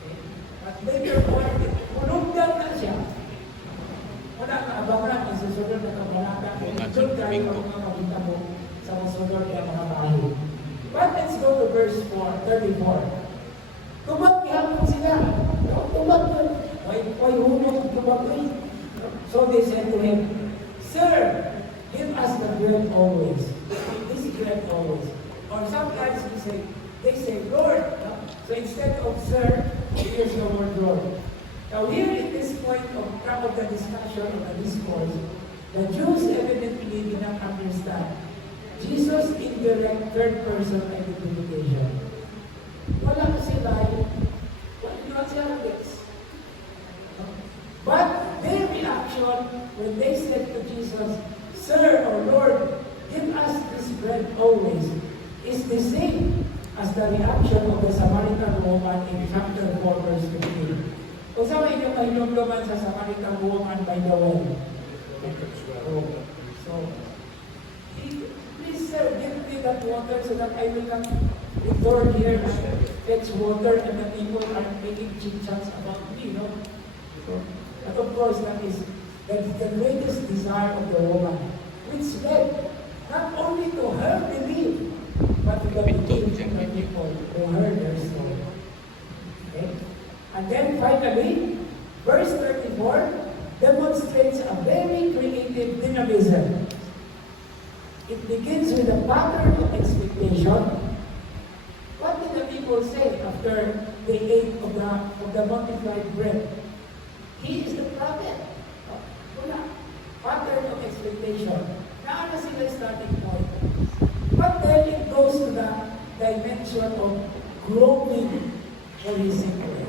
Okay? At later on, punugdan na siya. Wala na abangan ang susunod na kabalata. Ito tayo ang mga makita mo sa susunod na mga bahay. But let's go to verse 34. Tumag-yapon sila. Tumag-yapon. Why humong tumag-yapon? So they said to him, Sir, give us the bread always. This bread always. Or sometimes they say, Lord. So instead of Sir, here's the word Lord. Now here in this point of the discussion of the discourse, the Jews evidently did not understand Jesus' indirect third person identification. Wala sila what sila gets. But their reaction when they said to Jesus, Sir or Lord, give us this bread always, is the same as the reaction of the Samaritan woman in chapter 4 verse 15. Kung saan may naman sa Samaritan woman by the well. So, please sir, give me that water so that I will not return here and fetch water and the people are making chit-chats about me, no? So, but of course, that is the greatest desire of the woman, which led not only to her belief, but to the belief of the people who heard their story. Okay? And then finally, verse 34 demonstrates a very creative dynamism. It begins with a pattern of expectation. What did the people say after they ate of the multiplied bread? He is the prophet. Wala. Pattern of expectation. Naana sila starting point. But then it goes to the dimension of growing holistically.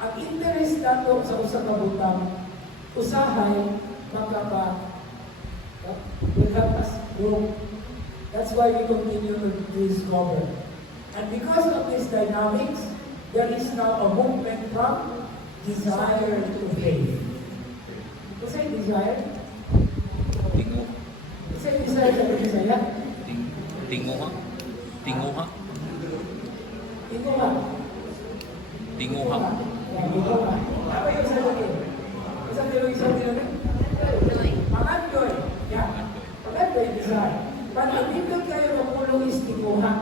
Ang interest nato sa usa ka butang, usahay makapa will help us grow. That's why we continue to discover. And because of these dynamics, there is now a movement from desire to faith. What's that desire? Tingo. What's that desire sa Bisaya? Tinguha. Tinguha. Tinguha. Tinguha. Tinguha. Apa yung isa lagi? Isa yung isa lagi? Pangandoy. Yeah. Pangandoy desire. Pag nabibig kayo magulong is tinguha.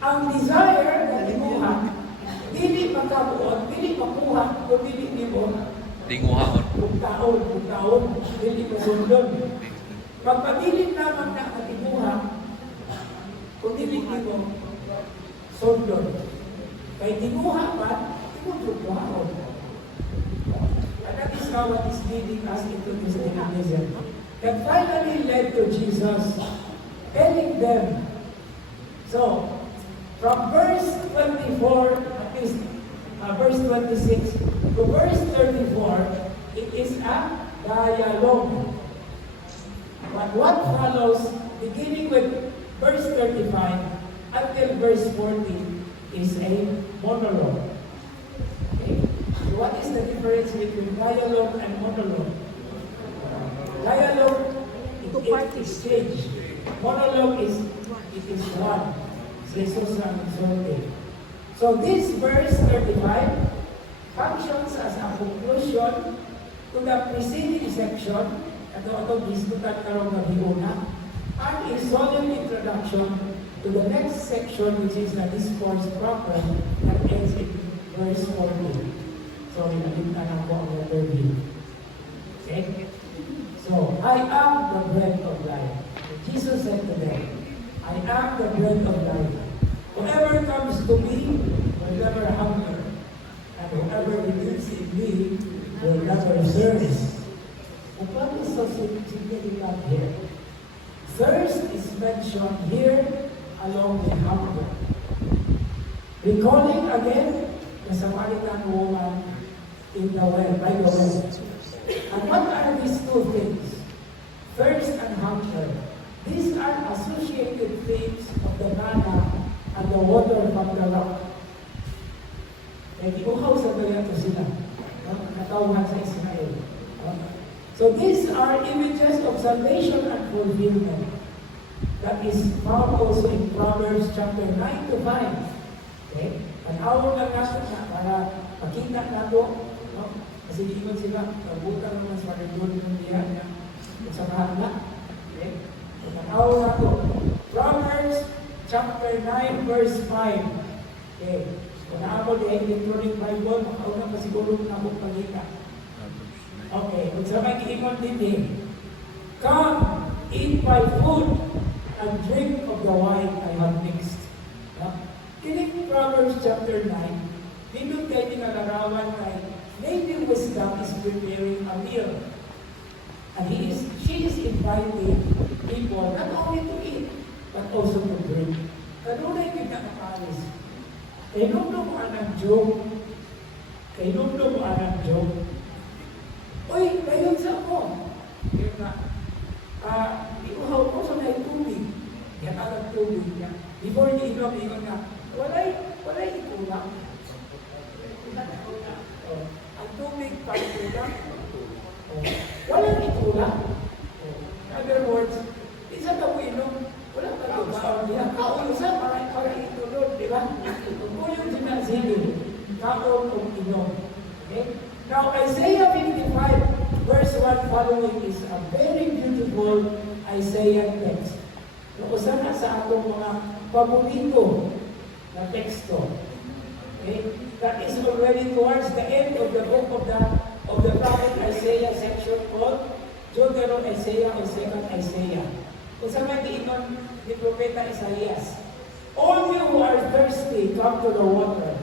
Ang desire na tinguha, dili makabuot, dili makuha, o dili mo. Tinguhaon. Bugtaon, dili masundon. Pagpabilin naman na katibuha, kung dili mo, sundon. Kay tinguha pa, tinguhaon. is now what is leading us into Christianism. That finally led to Jesus telling them. So, from verse 24, at least verse 26 to verse 34, it is a dialogue. But what follows, beginning with verse 35 until verse 40, is a monologue. Okay? So what is the difference between dialogue and monologue? Dialogue is exchange. Monologue is one. Jesus ang exalted. So this verse 35 functions as a conclusion to the preceding section, ito diskutan karong gabiuna, and a solemn introduction to the next section, which is the discourse proper, that ends in verse 40. Sorry, nakita na po ang letter B. Okay? So, I am the bread of life. Jesus said to them, I am the bread of life. Whoever comes to me will never hunger, and whoever believes in me will never thirst. And what is so significant here? Thirst is mentioned here along with hunger. Recalling again the Samaritan woman in the well, by the well. And what are these two things? Thirst and hunger. These are associated things of the manna and the water from the rock. Kaya iuhaw sa bayan to sila. Natawhan sa Israel. So these are images of salvation and fulfillment. That is found also in Proverbs chapter 9 to 5. Okay? Panawag lang natin na para makita nato. No? Kasi di ko sila, kabutan naman sa pagkagulit ng diyan niya. Sa mahal okay? So panawag nato. Proverbs chapter 9 verse 5. Okay? Kung naabot yung electronic Bible, makauna pa siguro na akong pagkita. Okay, kung sa mag-iingon din, come, eat my food, and drink of the wine I have mixed. Kinig Proverbs chapter 9, dinun kayo tinalarawan kay Lady Wisdom is preparing a meal. And she is inviting people not only to eat, but also to drink. Kanunay pinakapalis. Kainundo mo anang joke. Kainundo mo anang joke. Uy, ngayon sa ako. Yun na. Iuhaw ko sa may tubig. Yan alam tubig niya. Before ni inom, ingon na, walay ikulang. Ang tubig pa ikulang. Walang ikulang. In other words, isa ka mo inom, walang kalabaan niya. Kausa, para itulog, di ba? Kung yung sinasili, kaon kung inom. Okay? Now, Isaiah 55, verse 1 following is a very beautiful Isaiah text. Usa na sa atong mga paborito na teksto. Okay? That is already towards the end of the book of the prophet Isaiah section called Deuteronomy Isaiah or Second Isaiah. Kung sa may diinon ni Propeta Isaias, all you who are thirsty, come to the water.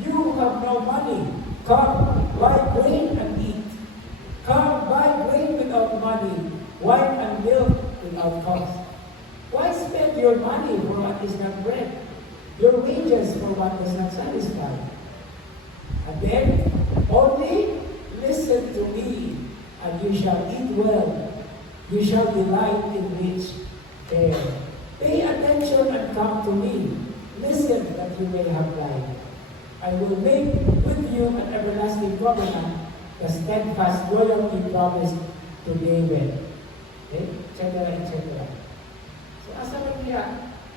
You who have no money, come, buy grain and eat. Come, buy grain without money, wine and milk without cost. Why spend your money for what is not bread, your wages for what does not satisfy? And then, only listen to me, and you shall eat well. You shall delight in rich fare. Pay attention and come to me. Listen that you may have life. I will make with you an everlasting covenant, the steadfast loyalty promised to David. Okay? Etc. So, asa lang niya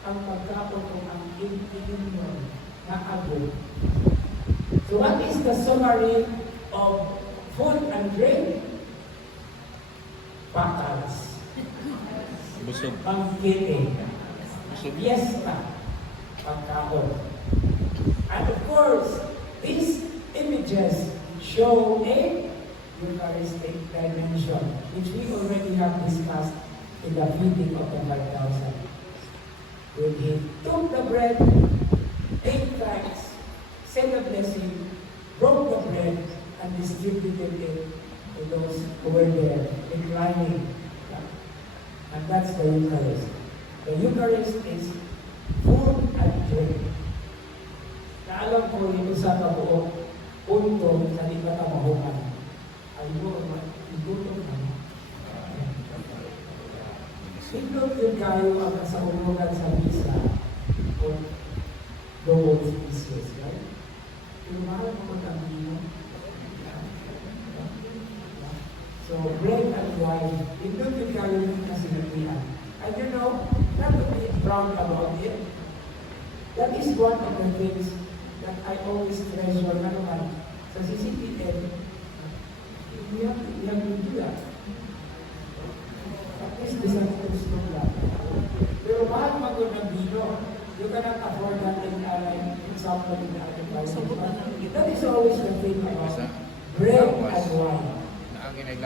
ang pagkapon kung ang inyong na agod. So, what is the summary of food and drink? Bakals. Busog. Pangkiti. Busog. Fiesta. Pagkapon. And of course, these images show a Eucharistic dimension, which we already have discussed in the feeding of the 5,000. When he took the bread, ate thanks, said a blessing, broke the bread, and distributed it to those who were there, reclining. And that's the Eucharist. The Eucharist is food and drink. Na alam ko, yung isa ka buo, punto sa di ka tamahukan. Ayun, igutom na. Sindot yun kayo ang kasahulugan sa misa o Lord's Pieces, right? Yung mahal mo magkabino. So, bread and wine, sindot yun kayo yung kasinatihan. And you know, not to be proud about it. That is one of the things that I always treasure na naman sa CCTN. We have to do that. At least the Santos no lang. Pero mahal mag-un ng vino. You cannot afford that in example in the other places. That is always the thing about bread and wine.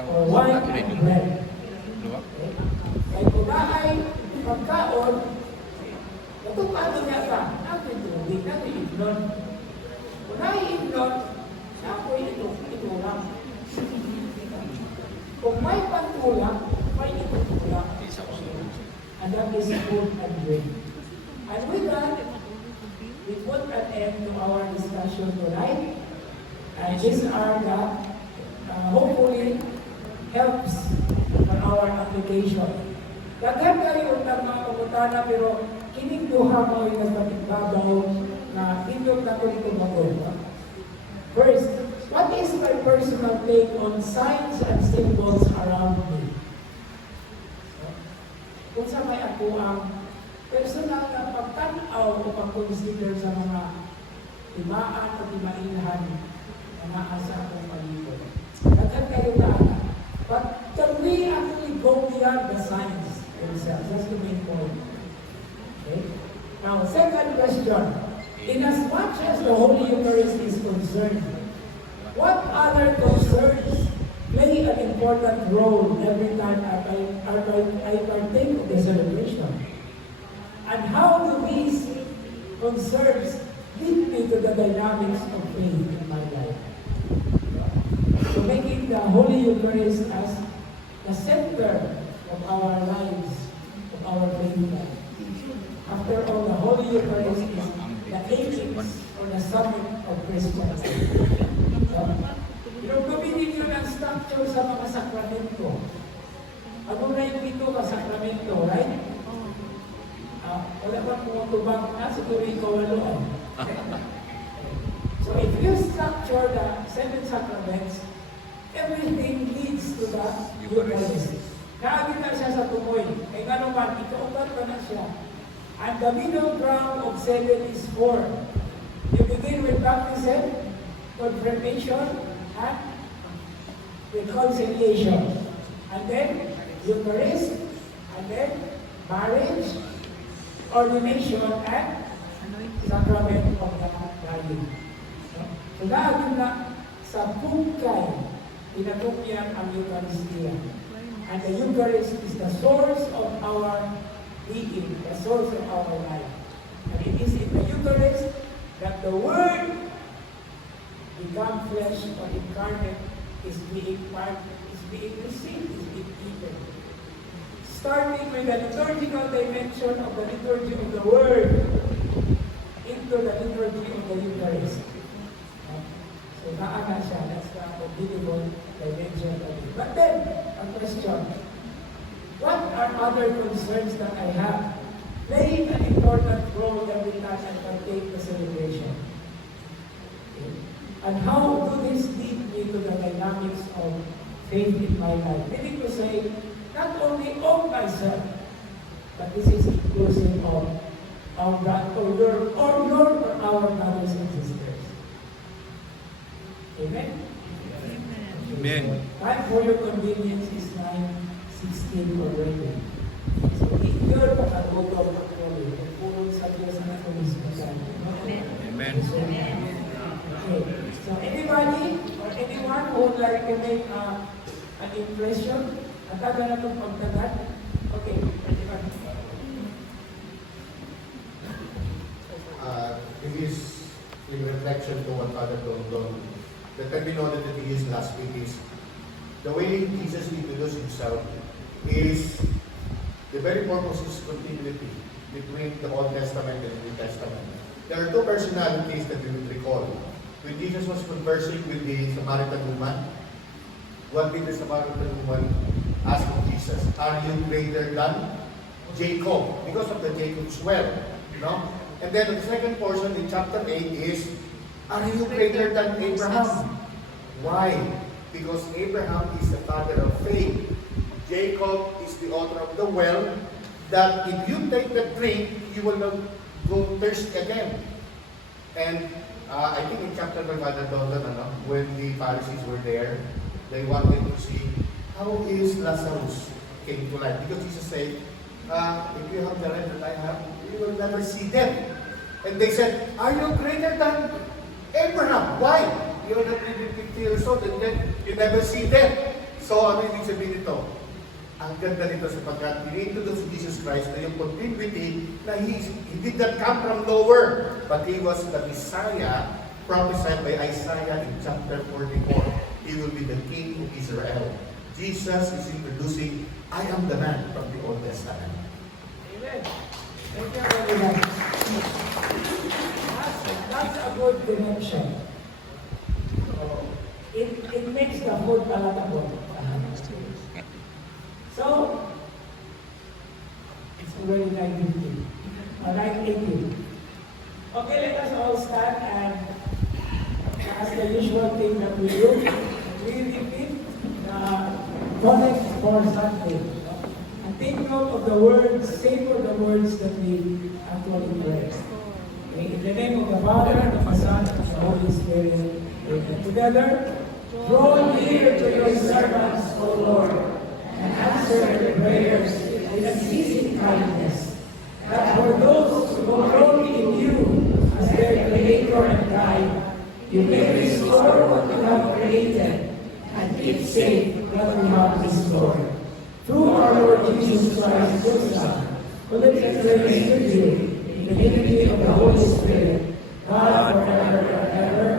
Or wine and bread. Okay? Kaya kung naay pagkaon, natupado niya ka, natin tubig, natin itlon. Kung naay itlon, napoy itulang. Kung may pantulak, may itutulak. And that is food and drink. And with that, we put an end to our discussion tonight. And these are the, hopefully, helps for our application. Daghan kayo ng mga pagutana, pero kining duha mo yung nagpapigbabaw na indot na ko ito mag-on. First, what is my personal take on signs and symbols around me? Kung sa may ako ang personal na pagtanaw o pag-consider sa mga timaan o timainahan na maasa akong paligid. Daghan kayo na. But can we actually go beyond the signs themselves? That's the main point. Okay? Now, second question. In as much as the Holy Eucharist is concerned, what other concerns play an important role every time I partake of the celebration? And how do these concerns lead me to the dynamics of faith in my life? So making the Holy Eucharist as the center of our lives, of our faith life. After all, the Holy Eucharist is the apex or the summit of Christianity. Yung gamitin nyo ng structure sa mga sakramento. Ano na yung pito ka sakramento, right? Wala pa tumutubang na, siguro ikaw aluan. So if you structure the 7 sacraments, everything leads to the Eucharist. Naagin na siya sa tumoy. Kaya nga naman, ikaugat pa na siya. And the middle ground of 7 is 4. You begin with baptism, confirmation, and reconciliation. And then Eucharist, and then marriage, ordination, and sacrament of the dying. So naagin na sa bungkay, pinatungyan ang Eucharistia. And the Eucharist is the source of our being, the source of our life. And it is in the Eucharist that the Word become flesh or incarnate is being received, is being eaten. Starting with the liturgical dimension of the liturgy of the Word into the liturgy of the Eucharist. So naana siya, that's the beautiful dimension of it. But then, a question, what are other concerns that I have playing an important role every time I partake the celebration? Okay. And how do this lead me to the dynamics of faith in my life? Meaning to say, not only of myself, but this is inclusive of our your or our brothers and sisters. Amen? Amen. Time for your convenience is 9:16 already. So if you're pag-agotong actually, puro sa Diyos na kumismo sa Amen. Okay. So anybody or anyone who would like to make an impression, at taga na itong pagkagat? Okay. It is in reflection to what Father Dondon, that can be noted that his last week is the way Jesus introduced himself is the very purpose is continuity between the Old Testament and the New Testament. There are two personalities that we would recall. When Jesus was conversing with the Samaritan woman, what did the Samaritan woman ask of Jesus? Are you greater than Jacob? Because of the Jacob's well. No? And then the second portion in chapter 8 is, are you greater than Abraham? Why? Because Abraham is the father of faith. Jacob is the author of the well, that if you take the drink, you will not go thirsty again. And I think in chapter 5, when the Pharisees were there, they wanted to see how is Lazarus came to life. Because Jesus said, if you have the life that I have, you will never see death. And they said, are you greater than Abraham? Why? You're not even 50 years old and then you never see death. So ano ibig sabihin nito? Ang ganda nito sapagkat ini-introduce Jesus Christ na yung continuity na he did not come from nowhere, but he was the Messiah prophesied by Isaiah in chapter 44. He will be the King of Israel. Jesus is introducing, I am the man from the Old Testament. Amen. Thank you very much. That's a good dimension. It makes the whole palatable. So, it's already 9:50. 9:80. Okay, let us all stand and as the usual thing that we do, we repeat the collect for Sunday. And take note of the words, savor the words that we actually pray. Okay, in the name of the Father, and of the Son, and of the Holy Spirit, amen. Together, draw near to your servants, O Lord, and answer their prayers with unceasing kindness. That for those who glory in you as their Creator and Guide, you may restore what you have created and keep safe what you have restored. Through our Lord Jesus Christ, your Son, who lives and reigns with you in the unity of the Holy Spirit, God forever and ever.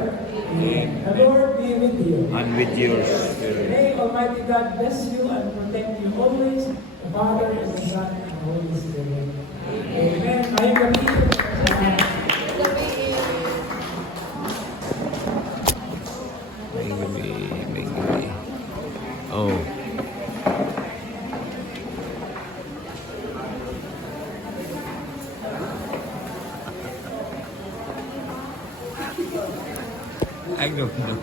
Amen. The Lord be with you. And with your spirit. May Almighty God bless you and protect you always, the Father, and the Son, and the Holy Spirit. Amen. May gabi. May gabi. Oh. I don't know.